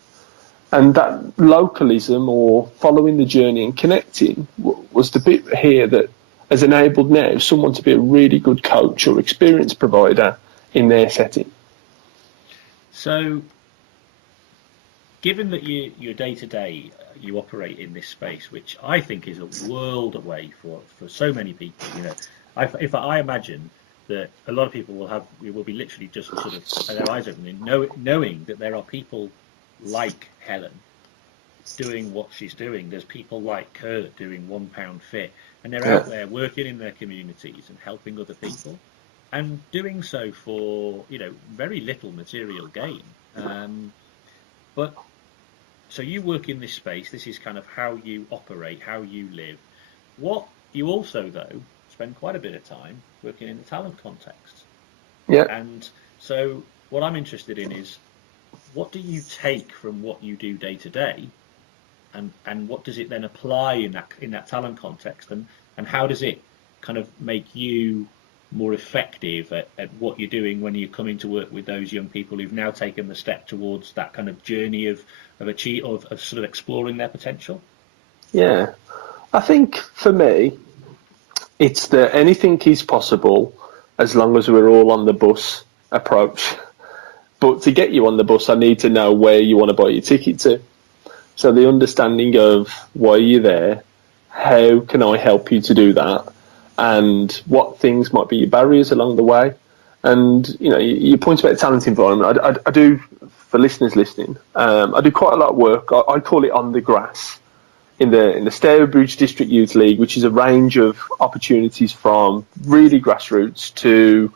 And that localism, or following the journey and connecting, was the bit here that has enabled now someone to be a really good coach or experience provider in their setting. So, given that your day-to-day, you operate in this space, which I think is a world away for so many people, you know, if I imagine that a lot of people will be literally just sort of their eyes open, knowing that there are people like Helen doing what she's doing. There's people like Kurt doing £1 Fit, and they're out there working in their communities and helping other people, and doing so for, you know, very little material gain. But so you work in this space. This is kind of how you operate, how you live. What you also, though, spend quite a bit of time working in the talent context. Yeah. And so what I'm interested in is, what do you take from what you do day to day, and what does it then apply in that talent context, and how does it kind of make you more effective at what you're doing when you're coming to work with those young people who've now taken the step towards that kind of journey of sort of exploring their potential? Yeah, I think for me, it's that anything is possible as long as we're all on the bus approach. But to get you on the bus, I need to know where you want to buy your ticket to. So the understanding of why you're there, how can I help you to do that, and what things might be your barriers along the way. And, you know, you point about talent environment. I do, for listeners listening, I do quite a lot of work. I call it on the grass in the Stourbridge District Youth League, which is a range of opportunities from really grassroots to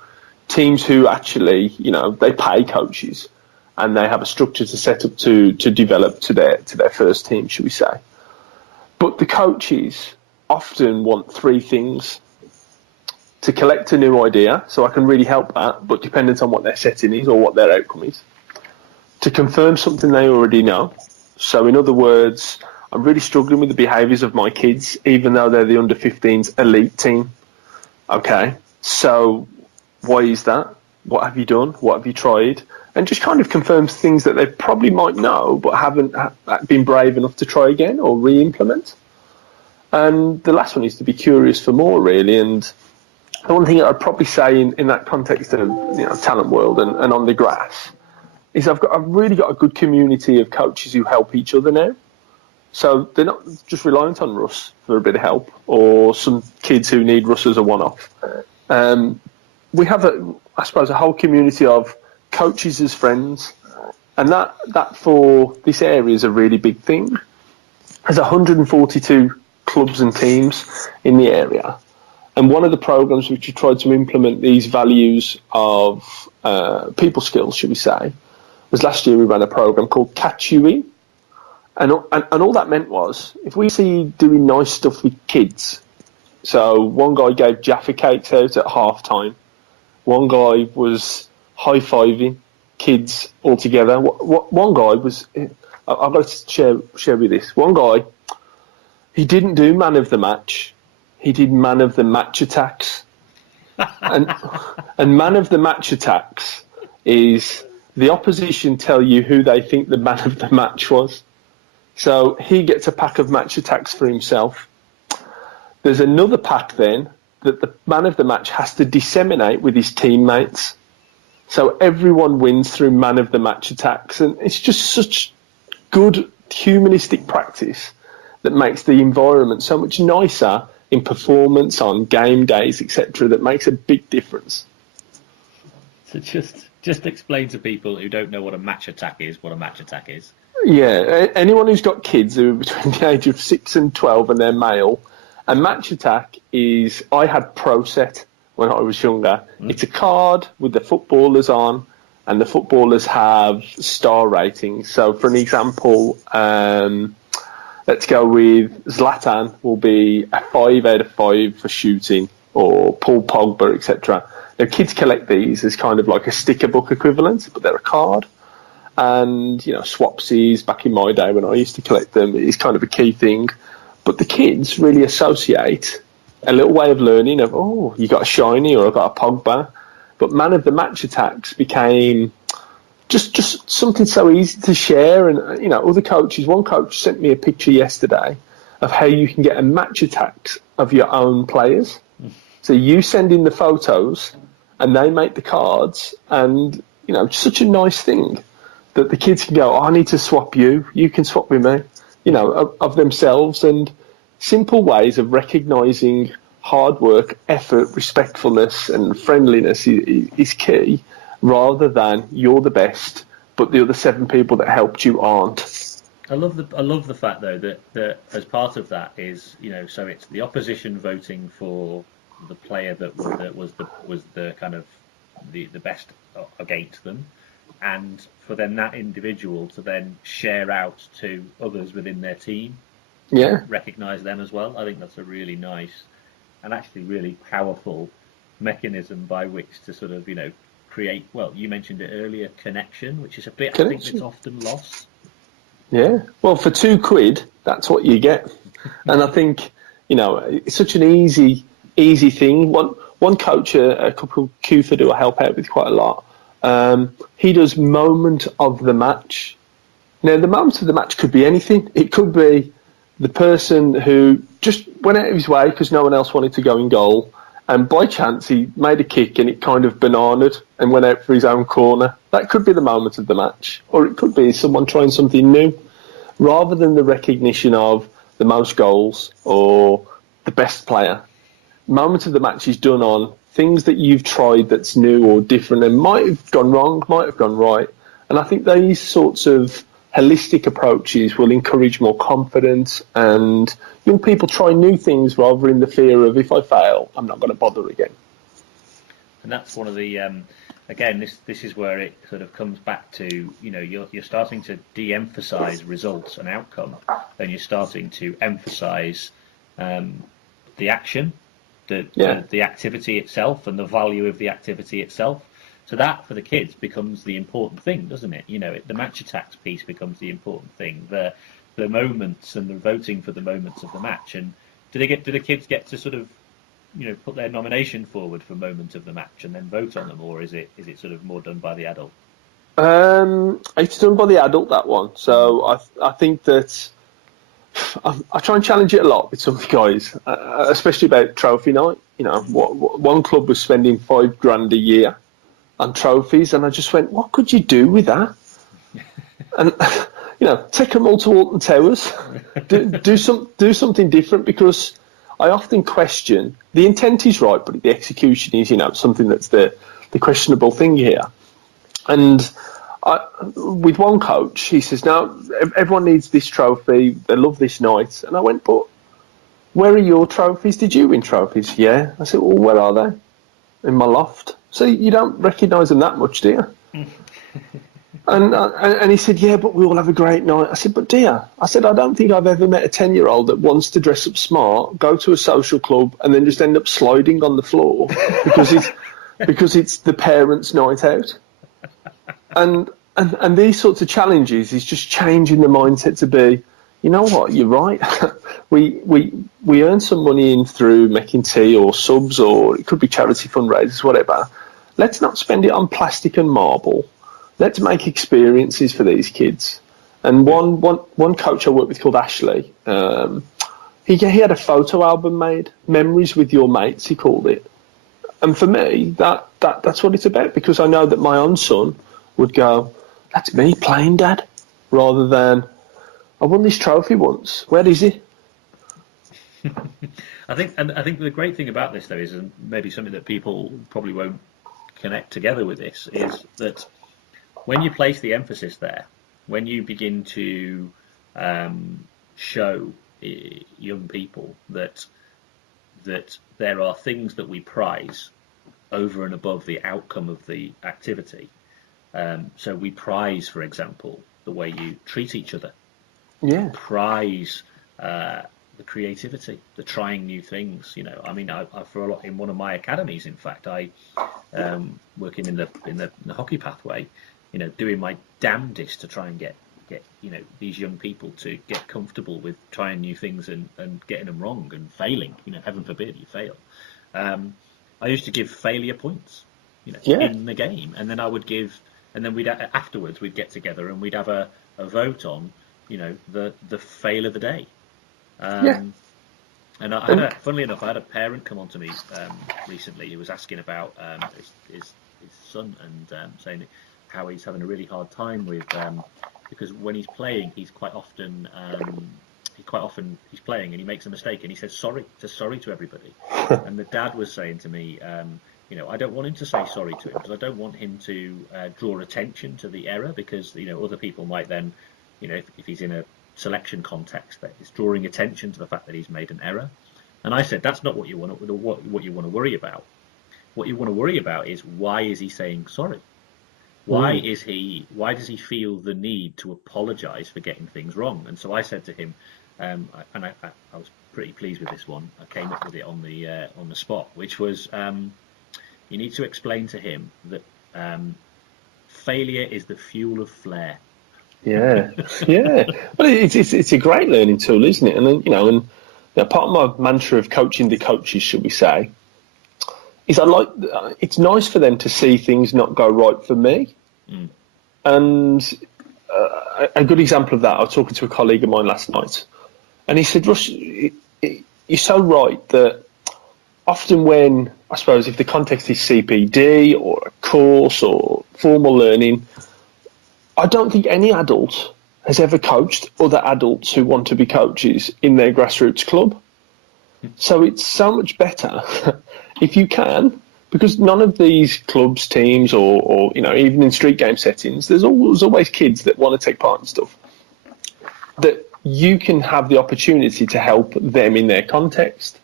teams who actually, you know, they pay coaches and they have a structure to set up to develop to their first team, should we say. But the coaches often want three things: to collect a new idea, so I can really help that, but dependent on what their setting is or what their outcome is. to confirm something they already know. So in other words, I'm really struggling with the behaviours of my kids, even though they're the under-15s elite team. Okay, so why is that? What have you done? What have you tried? And just kind of confirms things that they probably might know, but haven't been brave enough to try again or re-implement. And the last one is to be curious for more, really. And the one thing I'd probably say in that context of talent world and on the grass is I've really got a good community of coaches who help each other now. So they're not just reliant on Rus for a bit of help or some kids who need Rus as a one-off. We have, I suppose, a whole community of coaches as friends, and that for this area is a really big thing. There's 142 clubs and teams in the area, and one of the programs which we tried to implement these values of people skills, should we say, was last year we ran a program called Catch You In. And all that meant was, if we see doing nice stuff with kids, so one guy gave Jaffa cakes out at half time, one guy was high-fiving kids all together. One guy was, I've got to share with this, one guy, he didn't do man of the match, he did man of the match attacks. and man of the match attacks is the opposition tell you who they think the man of the match was. So he gets a pack of match attacks for himself. There's another pack then that the man of the match has to disseminate with his teammates. So everyone wins through man of the match attacks. And it's just such good humanistic practice that makes the environment so much nicer in performance on game days, etc., that makes a big difference. So just explain to people who don't know what a match attack is, what a match attack is. Yeah, anyone who's got kids who are between the age of 6 and 12 and they're male, a match attack is, I had Pro Set when I was younger. It's a card with the footballers on, and the footballers have star ratings. So for an example, let's go with Zlatan will be a 5 out of 5 for shooting, or Paul Pogba, etc. Now kids collect these as kind of like a sticker book equivalent, but they're a card. And, swapsies, back in my day when I used to collect them, is kind of a key thing. But the kids really associate a little way of learning of, oh, you got a shiny or I got a Pogba. But man of the match attacks became just something so easy to share. And, other coaches, one coach sent me a picture yesterday of how you can get a match attacks of your own players. So you send in the photos and they make the cards, and, such a nice thing. That the kids can go, oh, I need to swap you can swap with me, of themselves. And simple ways of recognising hard work, effort, respectfulness and friendliness is key, rather than you're the best, but the other 7 people that helped you aren't. I love the fact, though, that as part of that is, so it's the opposition voting for the player that was the kind of the best against them. And for then that individual to then share out to others within their team, recognise them as well. I think that's a really nice and actually really powerful mechanism by which to sort of, create, well, you mentioned it earlier, connection, which is a bit, I think, that's often lost. Yeah, well, for £2, that's what you get. And I think, it's such an easy thing. One coach, a couple called Cuford, who I help out with quite a lot, he does moment of the match. Now, the moment of the match could be anything. It could be the person who just went out of his way because no one else wanted to go in goal, and by chance he made a kick and it kind of bananaed and went out for his own corner. That could be the moment of the match. Or it could be someone trying something new, rather than the recognition of the most goals or the best player. Moment of the match is done on things that you've tried that's new or different and might have gone wrong, might have gone right. And I think these sorts of holistic approaches will encourage more confidence, and young people try new things rather in the fear of, if I fail, I'm not going to bother again. And that's one of the, again, this is where it sort of comes back to, you're starting to de-emphasise results and outcome, then you're starting to emphasise the action, the activity itself and the value of the activity itself. So that for the kids becomes the important thing, doesn't it? The match attacks piece becomes the important thing. The moments and the voting for the moments of the match. And do the kids get to sort of put their nomination forward for moment of the match and then vote on them, or is it sort of more done by the adult? It's done by the adult, that one. So I think that I try and challenge it a lot with some of the guys, especially about trophy night. One club was spending $5,000 a year on trophies, and I just went, what could you do with that? And take them all to Alton Towers, do something different, because I often question the intent is right, but the execution is something that's the questionable thing here. And with one coach, he says, no, everyone needs this trophy. They love this night. And I went, but where are your trophies? Did you win trophies? Yeah. I said, well, where are they? In my loft. So you don't recognise them that much, do you? And he said, yeah, but we all have a great night. I said, but dear, I don't think I've ever met a 10-year-old that wants to dress up smart, go to a social club, and then just end up sliding on the floor because it's the parents' night out. And these sorts of challenges is just changing the mindset to be, you know what, you're right. we earn some money in through making tea or subs, or it could be charity fundraisers, whatever. Let's not spend it on plastic and marble. Let's make experiences for these kids. And one coach I worked with called Ashley, he had a photo album made, Memories with Your Mates, he called it. And for me, that's what it's about, because I know that my own son would go, that's me playing, Dad, rather than, I won this trophy once. Where is it? I think the great thing about this, though, is, and maybe something that people probably won't connect together with this, is that when you place the emphasis there, when you begin to show young people that there are things that we prize over and above the outcome of the activity. So we prize, for example, the way you treat each other. Yeah. Prize the creativity, the trying new things. I for a lot in one of my academies, in fact, I working in the hockey pathway, doing my damnedest to try and get these young people to get comfortable with trying new things and getting them wrong and failing. Heaven forbid you fail. I used to give failure points, in the game, and then we'd afterwards we'd get together and we'd have a vote on, the fail of the day. And funnily enough, I had a parent come on to me recently who was asking about his son and saying how he's having a really hard time with because when he's playing, he's quite often he's playing and he makes a mistake and he says sorry to everybody. And the dad was saying to me, I don't want him to say sorry to him because I don't want him to draw attention to the error, because other people might then, if he's in a selection context, that is drawing attention to the fact that he's made an error. And I said that's not what you want to worry about. What you want to worry about is, why is he saying sorry? Why does he feel the need to apologise for getting things wrong? And so I said to him, I was pretty pleased with this one. I came up with it on the spot, which was, you need to explain to him that failure is the fuel of flair. Yeah, yeah. Well, it's a great learning tool, isn't it? And then, part of my mantra of coaching the coaches, should we say, is it's nice for them to see things not go right for me. And a good example of that, I was talking to a colleague of mine last night, and he said, Rus, you're so right that often when, I suppose, if the context is CPD or a course or formal learning, I don't think any adult has ever coached other adults who want to be coaches in their grassroots club. So it's so much better if you can, because none of these clubs, teams, or even in street game settings, there's always kids that want to take part in stuff, that you can have the opportunity to help them in their context.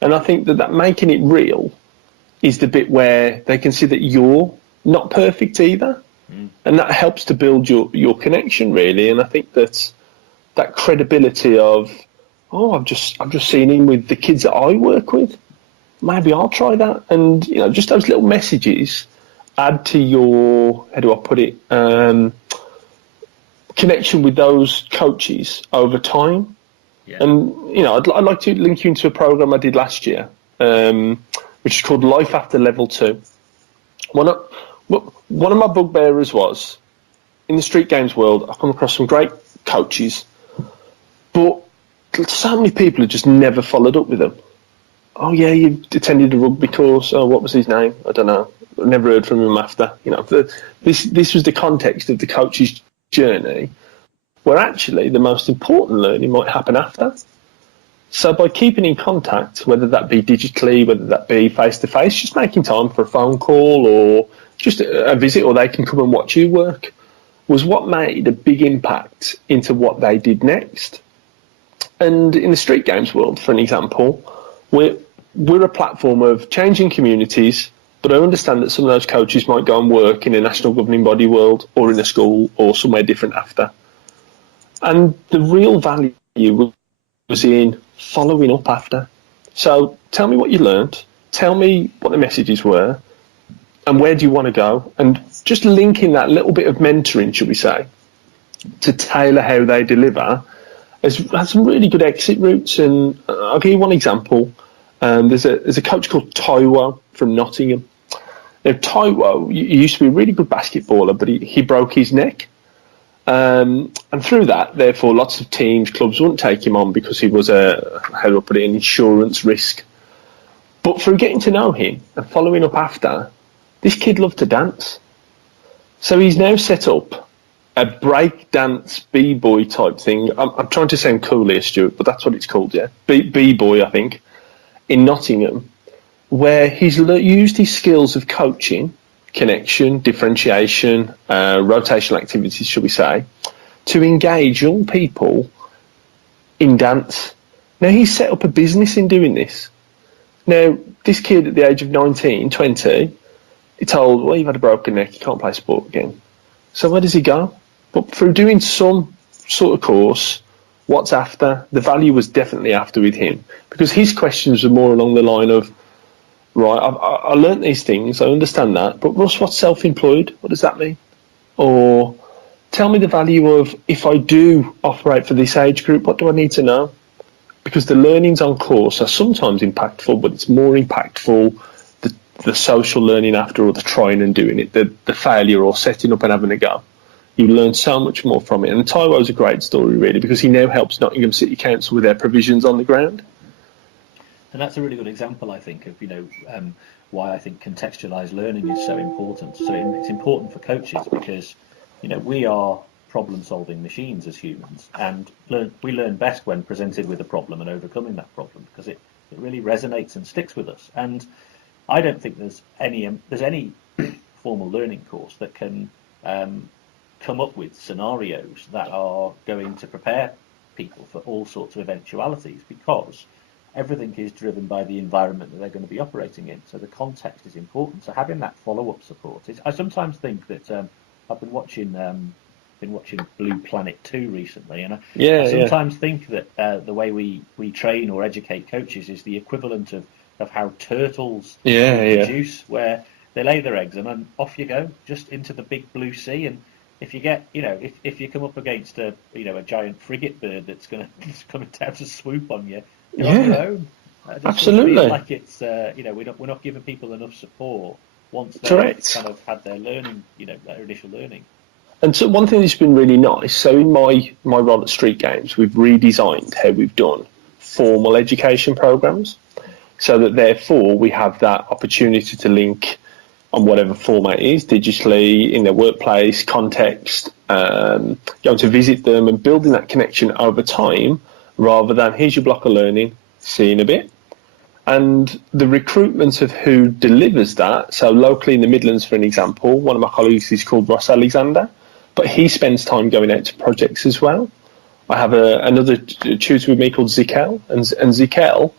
And I think that making it real is the bit where they can see that you're not perfect either. And that helps to build your connection, really. And I think that credibility of, I've just seen him with the kids that I work with, maybe I'll try that. And just those little messages add to your, how do I put it, connection with those coaches over time. Yeah. And, I'd like to link you into a program I did last year, which is called Life After Level 2. One of my bugbearers was, in the street games world, I've come across some great coaches, but so many people have just never followed up with them. Oh yeah, you attended a rugby course. Oh, what was his name? I don't know. I never heard from him after. This was the context of the coach's journey, where actually the most important learning might happen after. So by keeping in contact, whether that be digitally, whether that be face-to-face, just making time for a phone call or just a visit, or they can come and watch you work, was what made a big impact into what they did next. And in the street games world, for an example, we're a platform of changing communities, but I understand that some of those coaches might go and work in a national governing body world or in a school or somewhere different after. And the real value was in following up after. So tell me what you learned, tell me what the messages were, and where do you want to go? And just linking that little bit of mentoring, should we say, to tailor how they deliver, has some really good exit routes. And I'll give you one example. There's a coach called Taiwo from Nottingham. Now, Taiwo, he used to be a really good basketballer, but he broke his neck. And through that, therefore, lots of teams, clubs wouldn't take him on because he was an insurance risk. But through getting to know him and following up after, this kid loved to dance. So he's now set up a break dance b-boy type thing. I'm trying to sound cool here, Stuart, but that's what it's called, yeah? B-boy, I think, in Nottingham, where he's used his skills of coaching, connection, differentiation, rotational activities, should we say, to engage young people in dance. Now, he's set up a business in doing this. Now, this kid at the age of 19, 20, he told, well, you've had a broken neck, you can't play sport again. So where does he go? But through doing some sort of course, what's after? The value was definitely after with him, because his questions were more along the line of, right, I learnt these things, I understand that, but Russ, what's self-employed? What does that mean? Or tell me the value of, if I do operate for this age group, what do I need to know? Because the learnings on course are sometimes impactful, but it's more impactful the social learning after, or the trying and doing it, the failure or setting up and having a go. You learn so much more from it. And Taiwo's a great story, really, because he now helps Nottingham City Council with their provisions on the ground. And that's a really good example, I think, of why I think contextualised learning is so important. So it's important for coaches because we are problem-solving machines as humans, and we learn best when presented with a problem and overcoming that problem, because it really resonates and sticks with us. And I don't think there's any formal learning course that can come up with scenarios that are going to prepare people for all sorts of eventualities, because everything is driven by the environment that they're going to be operating in. So the context is important. So having that follow-up support is. I sometimes think that I've been watching Blue Planet 2 recently, and I sometimes think that the way we train or educate coaches is the equivalent of how turtles produce, where they lay their eggs and then off you go, just into the big blue sea. And if you get, if you come up against a giant frigate bird that's coming down to swoop on you, you're on your own. I just absolutely feel like it's we're not giving people enough support once they've kind of had their learning, their initial learning. And so one thing that's been really nice, so in my role at Street Games, we've redesigned how we've done formal education programs, so that therefore we have that opportunity to link on whatever format it is, digitally, in their workplace, context, going to visit them and building that connection over time, rather than here's your block of learning, see you in a bit. And the recruitment of who delivers that, so locally in the Midlands, for an example, one of my colleagues is called Ross Alexander, but he spends time going out to projects as well. I have another tutor with me called Zikel, and Zikel,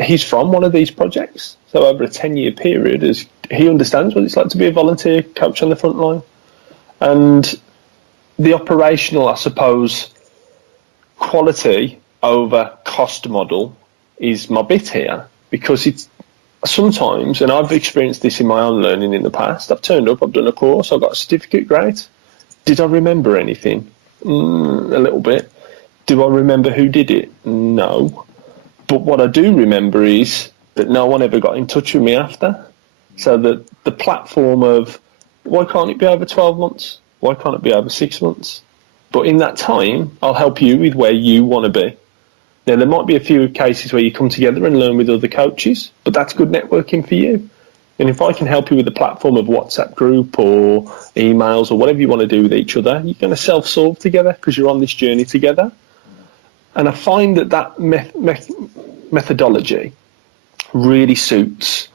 he's from one of these projects. So over a 10-year period, he understands what it's like to be a volunteer coach on the front line. And the operational, I suppose, quality over cost model is my bit here, because sometimes, and I've experienced this in my own learning in the past, I've turned up, I've done a course, I've got a certificate, great. Did I remember anything? A little bit. Do I remember who did it? No. But what I do remember is that no one ever got in touch with me after. So that the platform of, why can't it be over 12 months? Why can't it be over 6 months? But in that time, I'll help you with where you want to be. Now, there might be a few cases where you come together and learn with other coaches, but that's good networking for you. And if I can help you with the platform of WhatsApp group or emails or whatever you want to do with each other, you're going to self-solve together because you're on this journey together. And I find that methodology really suits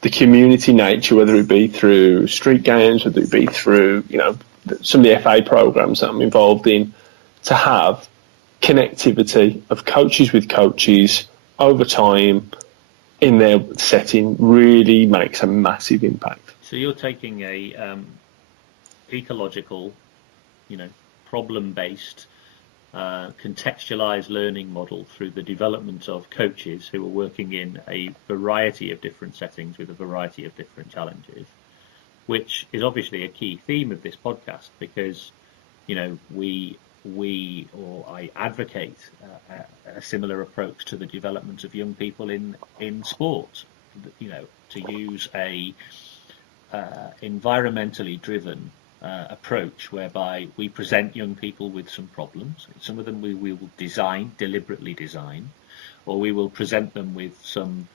the community nature, whether it be through street games, whether it be through, some of the FA programs that I'm involved in, to have connectivity of coaches with coaches over time in their setting really makes a massive impact. So you're taking a ecological, problem-based, contextualized learning model through the development of coaches who are working in a variety of different settings with a variety of different challenges, which is obviously a key theme of this podcast because, I advocate a similar approach to the development of young people in sport, to use a environmentally driven approach whereby we present young people with some problems. Some of them we will deliberately design, or we will present them with some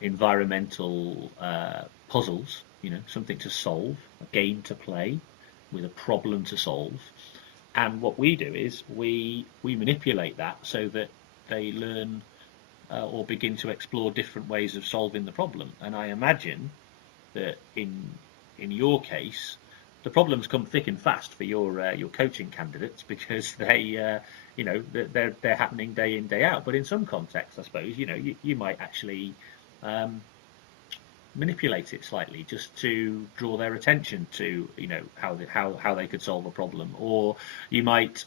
environmental puzzles, something to solve, a game to play with a problem to solve. And what we do is we manipulate that so that they learn or begin to explore different ways of solving the problem. And I imagine that in your case, the problems come thick and fast for your coaching candidates because they're happening day in, day out. But in some contexts, I suppose, you might actually manipulate it slightly just to draw their attention to, how they could solve a problem. Or you might,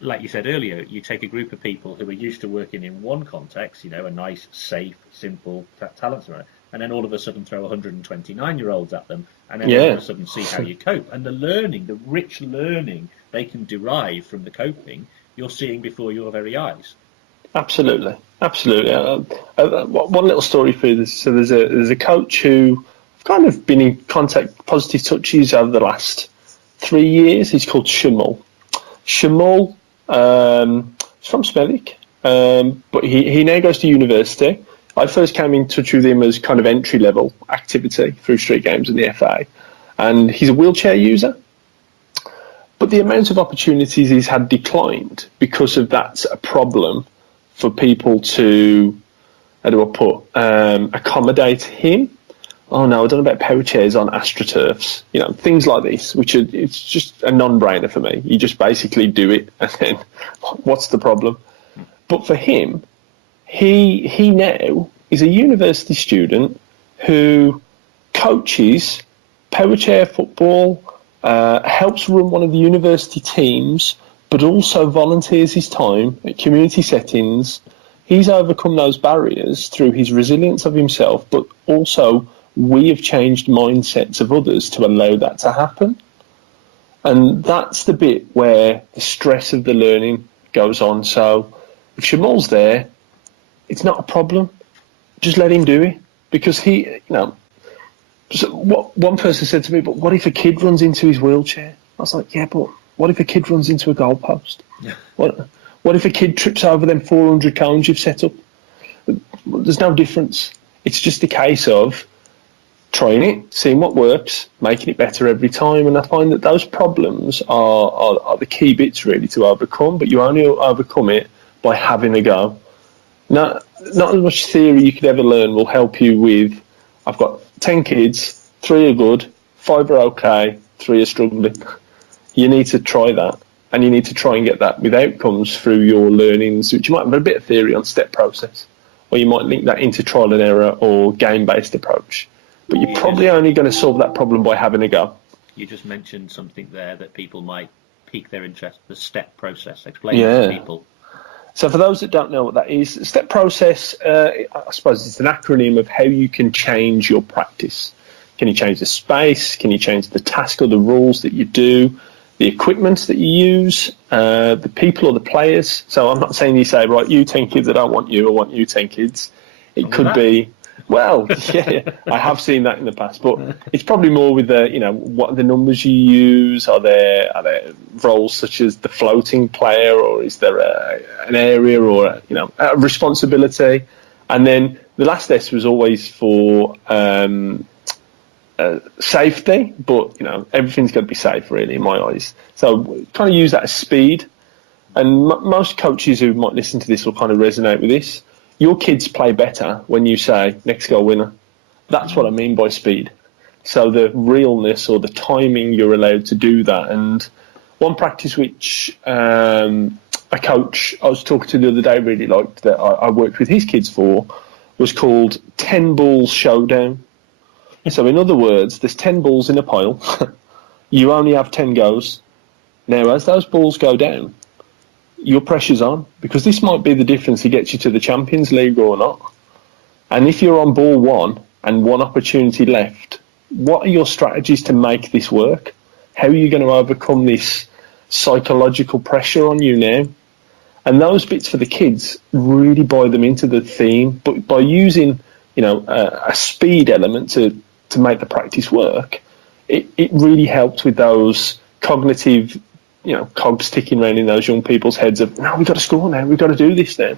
like you said earlier, you take a group of people who are used to working in one context, a nice, safe, simple talent center, and then all of a sudden throw 129-year-olds at them, and then all of a sudden see how you cope. And the rich learning they can derive from the coping, you're seeing before your very eyes. Absolutely. One little story for you. So there's a coach who I've kind of been in contact, positive touches over the last 3 years. He's called Shamal. Shamal is from Smethwick, but he now goes to university. I first came in touch with him as kind of entry-level activity through street games and the FA, and he's a wheelchair user. But the amount of opportunities he's had declined because of that's a problem for people to, accommodate him. Oh no, I don't know about power chairs on AstroTurfs, things like this, it's just a non-brainer for me. You just basically do it, and then what's the problem? But for him, he now is a university student who coaches power chair football, helps run one of the university teams, but also volunteers his time at community settings. He's overcome those barriers through his resilience of himself, but also we have changed mindsets of others to allow that to happen. And that's the bit where the stress of the learning goes on. So if Shamal's there, it's not a problem. Just let him do it. Because what one person said to me, but what if a kid runs into his wheelchair? I was like, yeah, but what if a kid runs into a goalpost? Yeah. What if a kid trips over them 400 cones you've set up? There's no difference. It's just a case of trying it, seeing what works, making it better every time. And I find that those problems are the key bits really to overcome, but you only overcome it by having a go. Not as much theory you could ever learn will help you with, I've got 10 kids, 3 are good, 5 are okay, 3 are struggling. You need to try that, and you need to try and get that with outcomes through your learnings, which you might have a bit of theory on step process, or you might link that into trial and error or game-based approach. But you're probably only going to solve that problem by having a go. You just mentioned something there that people might pique their interest, the step process. Explain it to people. So for those that don't know what that is, STEP process, I suppose it's an acronym of how you can change your practice. Can you change the space? Can you change the task or the rules that you do? The equipment that you use? The people or the players? So I'm not saying you say, right, you 10 kids, I don't want you, I want you 10 kids. It could be, well, yeah, I have seen that in the past, but it's probably more with the, what are the numbers you use? Are there roles such as the floating player, or is there an area or a responsibility? And then the last S was always for safety, but everything's got to be safe, really, in my eyes. So kind of use that as speed. And most coaches who might listen to this will kind of resonate with this. Your kids play better when you say, next goal winner. That's what I mean by speed. So the realness or the timing you're allowed to do that. And one practice which a coach I was talking to the other day really liked, that I worked with his kids for, was called 10 balls showdown. So in other words, there's 10 balls in a pile. You only have 10 goes. Now, as those balls go down, your pressure's on, because this might be the difference to get you to the Champions League or not. And if you're on ball one and one opportunity left, what are your strategies to make this work? How are you going to overcome this psychological pressure on you now? And those bits for the kids really buy them into the theme. But by using, a speed element to make the practice work, it really helps with those cognitive cogs ticking around in those young people's heads of, no, we've got to score now, we've got to do this now.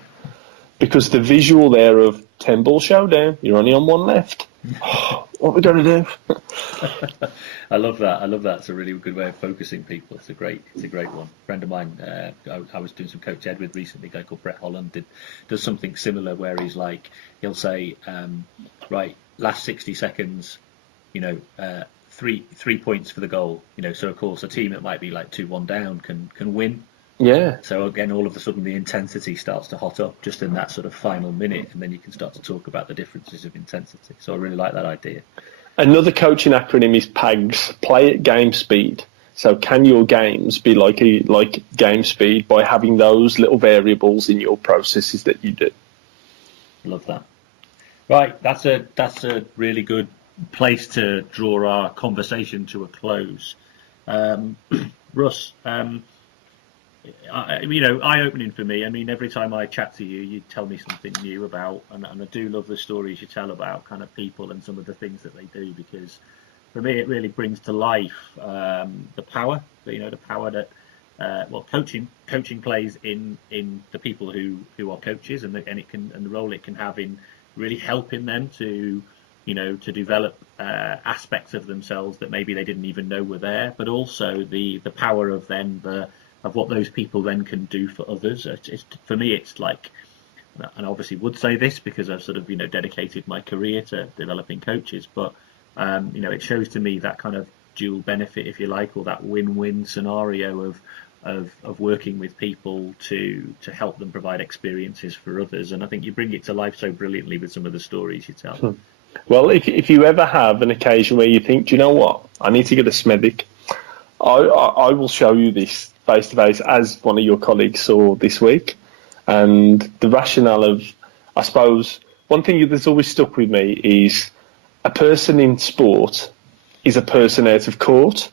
Because the visual there of 10 ball showdown, you're only on one left. What are we going to do? I love that. It's a really good way of focusing people. It's a great one. A friend of mine, I was doing some Coach Ed with recently, a guy called Brett Holland, does something similar where he'll say, right, last 60 seconds, three points for the goal. So of course a team that might be like 2-1 down can win. Yeah. So again, all of a sudden the intensity starts to hot up just in that sort of final minute, and then you can start to talk about the differences of intensity. So I really like that idea. Another coaching acronym is PAGS, play at game speed. So can your games be like game speed by having those little variables in your processes that you do? Love that. Right, that's a really good place to draw our conversation to a close. Russ, eye-opening for me. I mean, every time I chat to you, you tell me something new about, and I do love the stories you tell about kind of people and some of the things that they do, because for me it really brings to life the power, the power that coaching plays in the people who are coaches, and the role it can have in really helping them to develop aspects of themselves that maybe they didn't even know were there, but also the power of of what those people then can do for others. For me, it's like, and I obviously would say this because I've sort of dedicated my career to developing coaches, but it shows to me that kind of dual benefit, if you like, or that win-win scenario of working with people to help them provide experiences for others. And I think you bring it to life so brilliantly with some of the stories you tell. Well, if you ever have an occasion where you think, do you know what, I need to get a Smedic, I will show you this face to face, as one of your colleagues saw this week. And the rationale of, I suppose, one thing that's always stuck with me is a person in sport is a person out of court,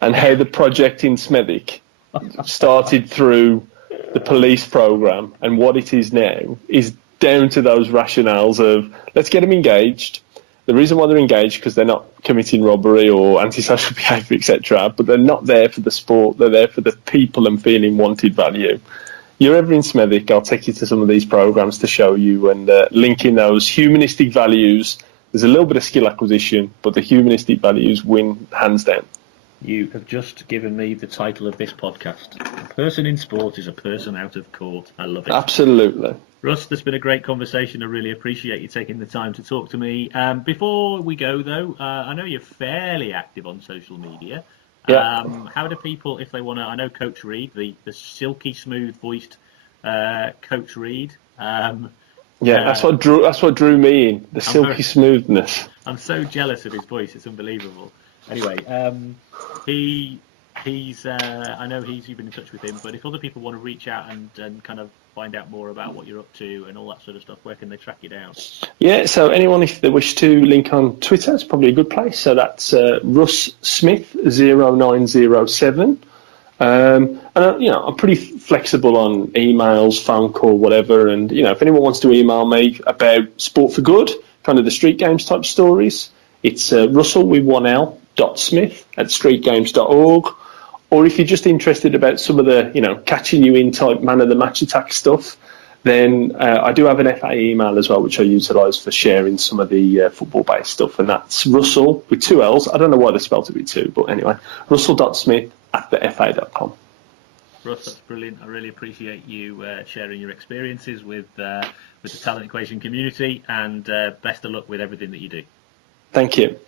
and how the project in Smedic started through the police program and what it is now is down to those rationales of, let's get them engaged. The reason why they're engaged because they're not committing robbery or antisocial behaviour, etc. But they're not there for the sport. They're there for the people and feeling wanted value. You're ever in Smedic, I'll take you to some of these programs to show you, and linking those humanistic values. There's a little bit of skill acquisition, but the humanistic values win hands down. You have just given me the title of this podcast. A person in sport is a person out of court. I love it. Absolutely. Russ, this has been a great conversation. I really appreciate you taking the time to talk to me. Before we go, though, I know you're fairly active on social media. Yeah. How do people, if they want to, I know Coach Reed, the silky smooth voiced Coach Reed. That's what drew me in, the silky smoothness. I'm so jealous of his voice; it's unbelievable. Anyway, he's I know you've been in touch with him, but if other people want to reach out and kind of find out more about what you're up to and all that sort of stuff, where can they track you down? Yeah, so anyone, if they wish to link on Twitter, it's probably a good place. So that's Rus Smith 0907. And I'm pretty flexible on emails, phone call, whatever. And if anyone wants to email me about sport for good, kind of the street games type stories, it's Russell with 1L .Smith at streetgames.org. Or if you're just interested about some of the catching you in type man of the match attack stuff, then I do have an FA email as well, which I utilise for sharing some of the football-based stuff, and that's Russell with 2 L's. I don't know why they spelled it with 2, but anyway, russell.smith@thefa.com. Russ, that's brilliant. I really appreciate you sharing your experiences with the Talent Equation community, and best of luck with everything that you do. Thank you.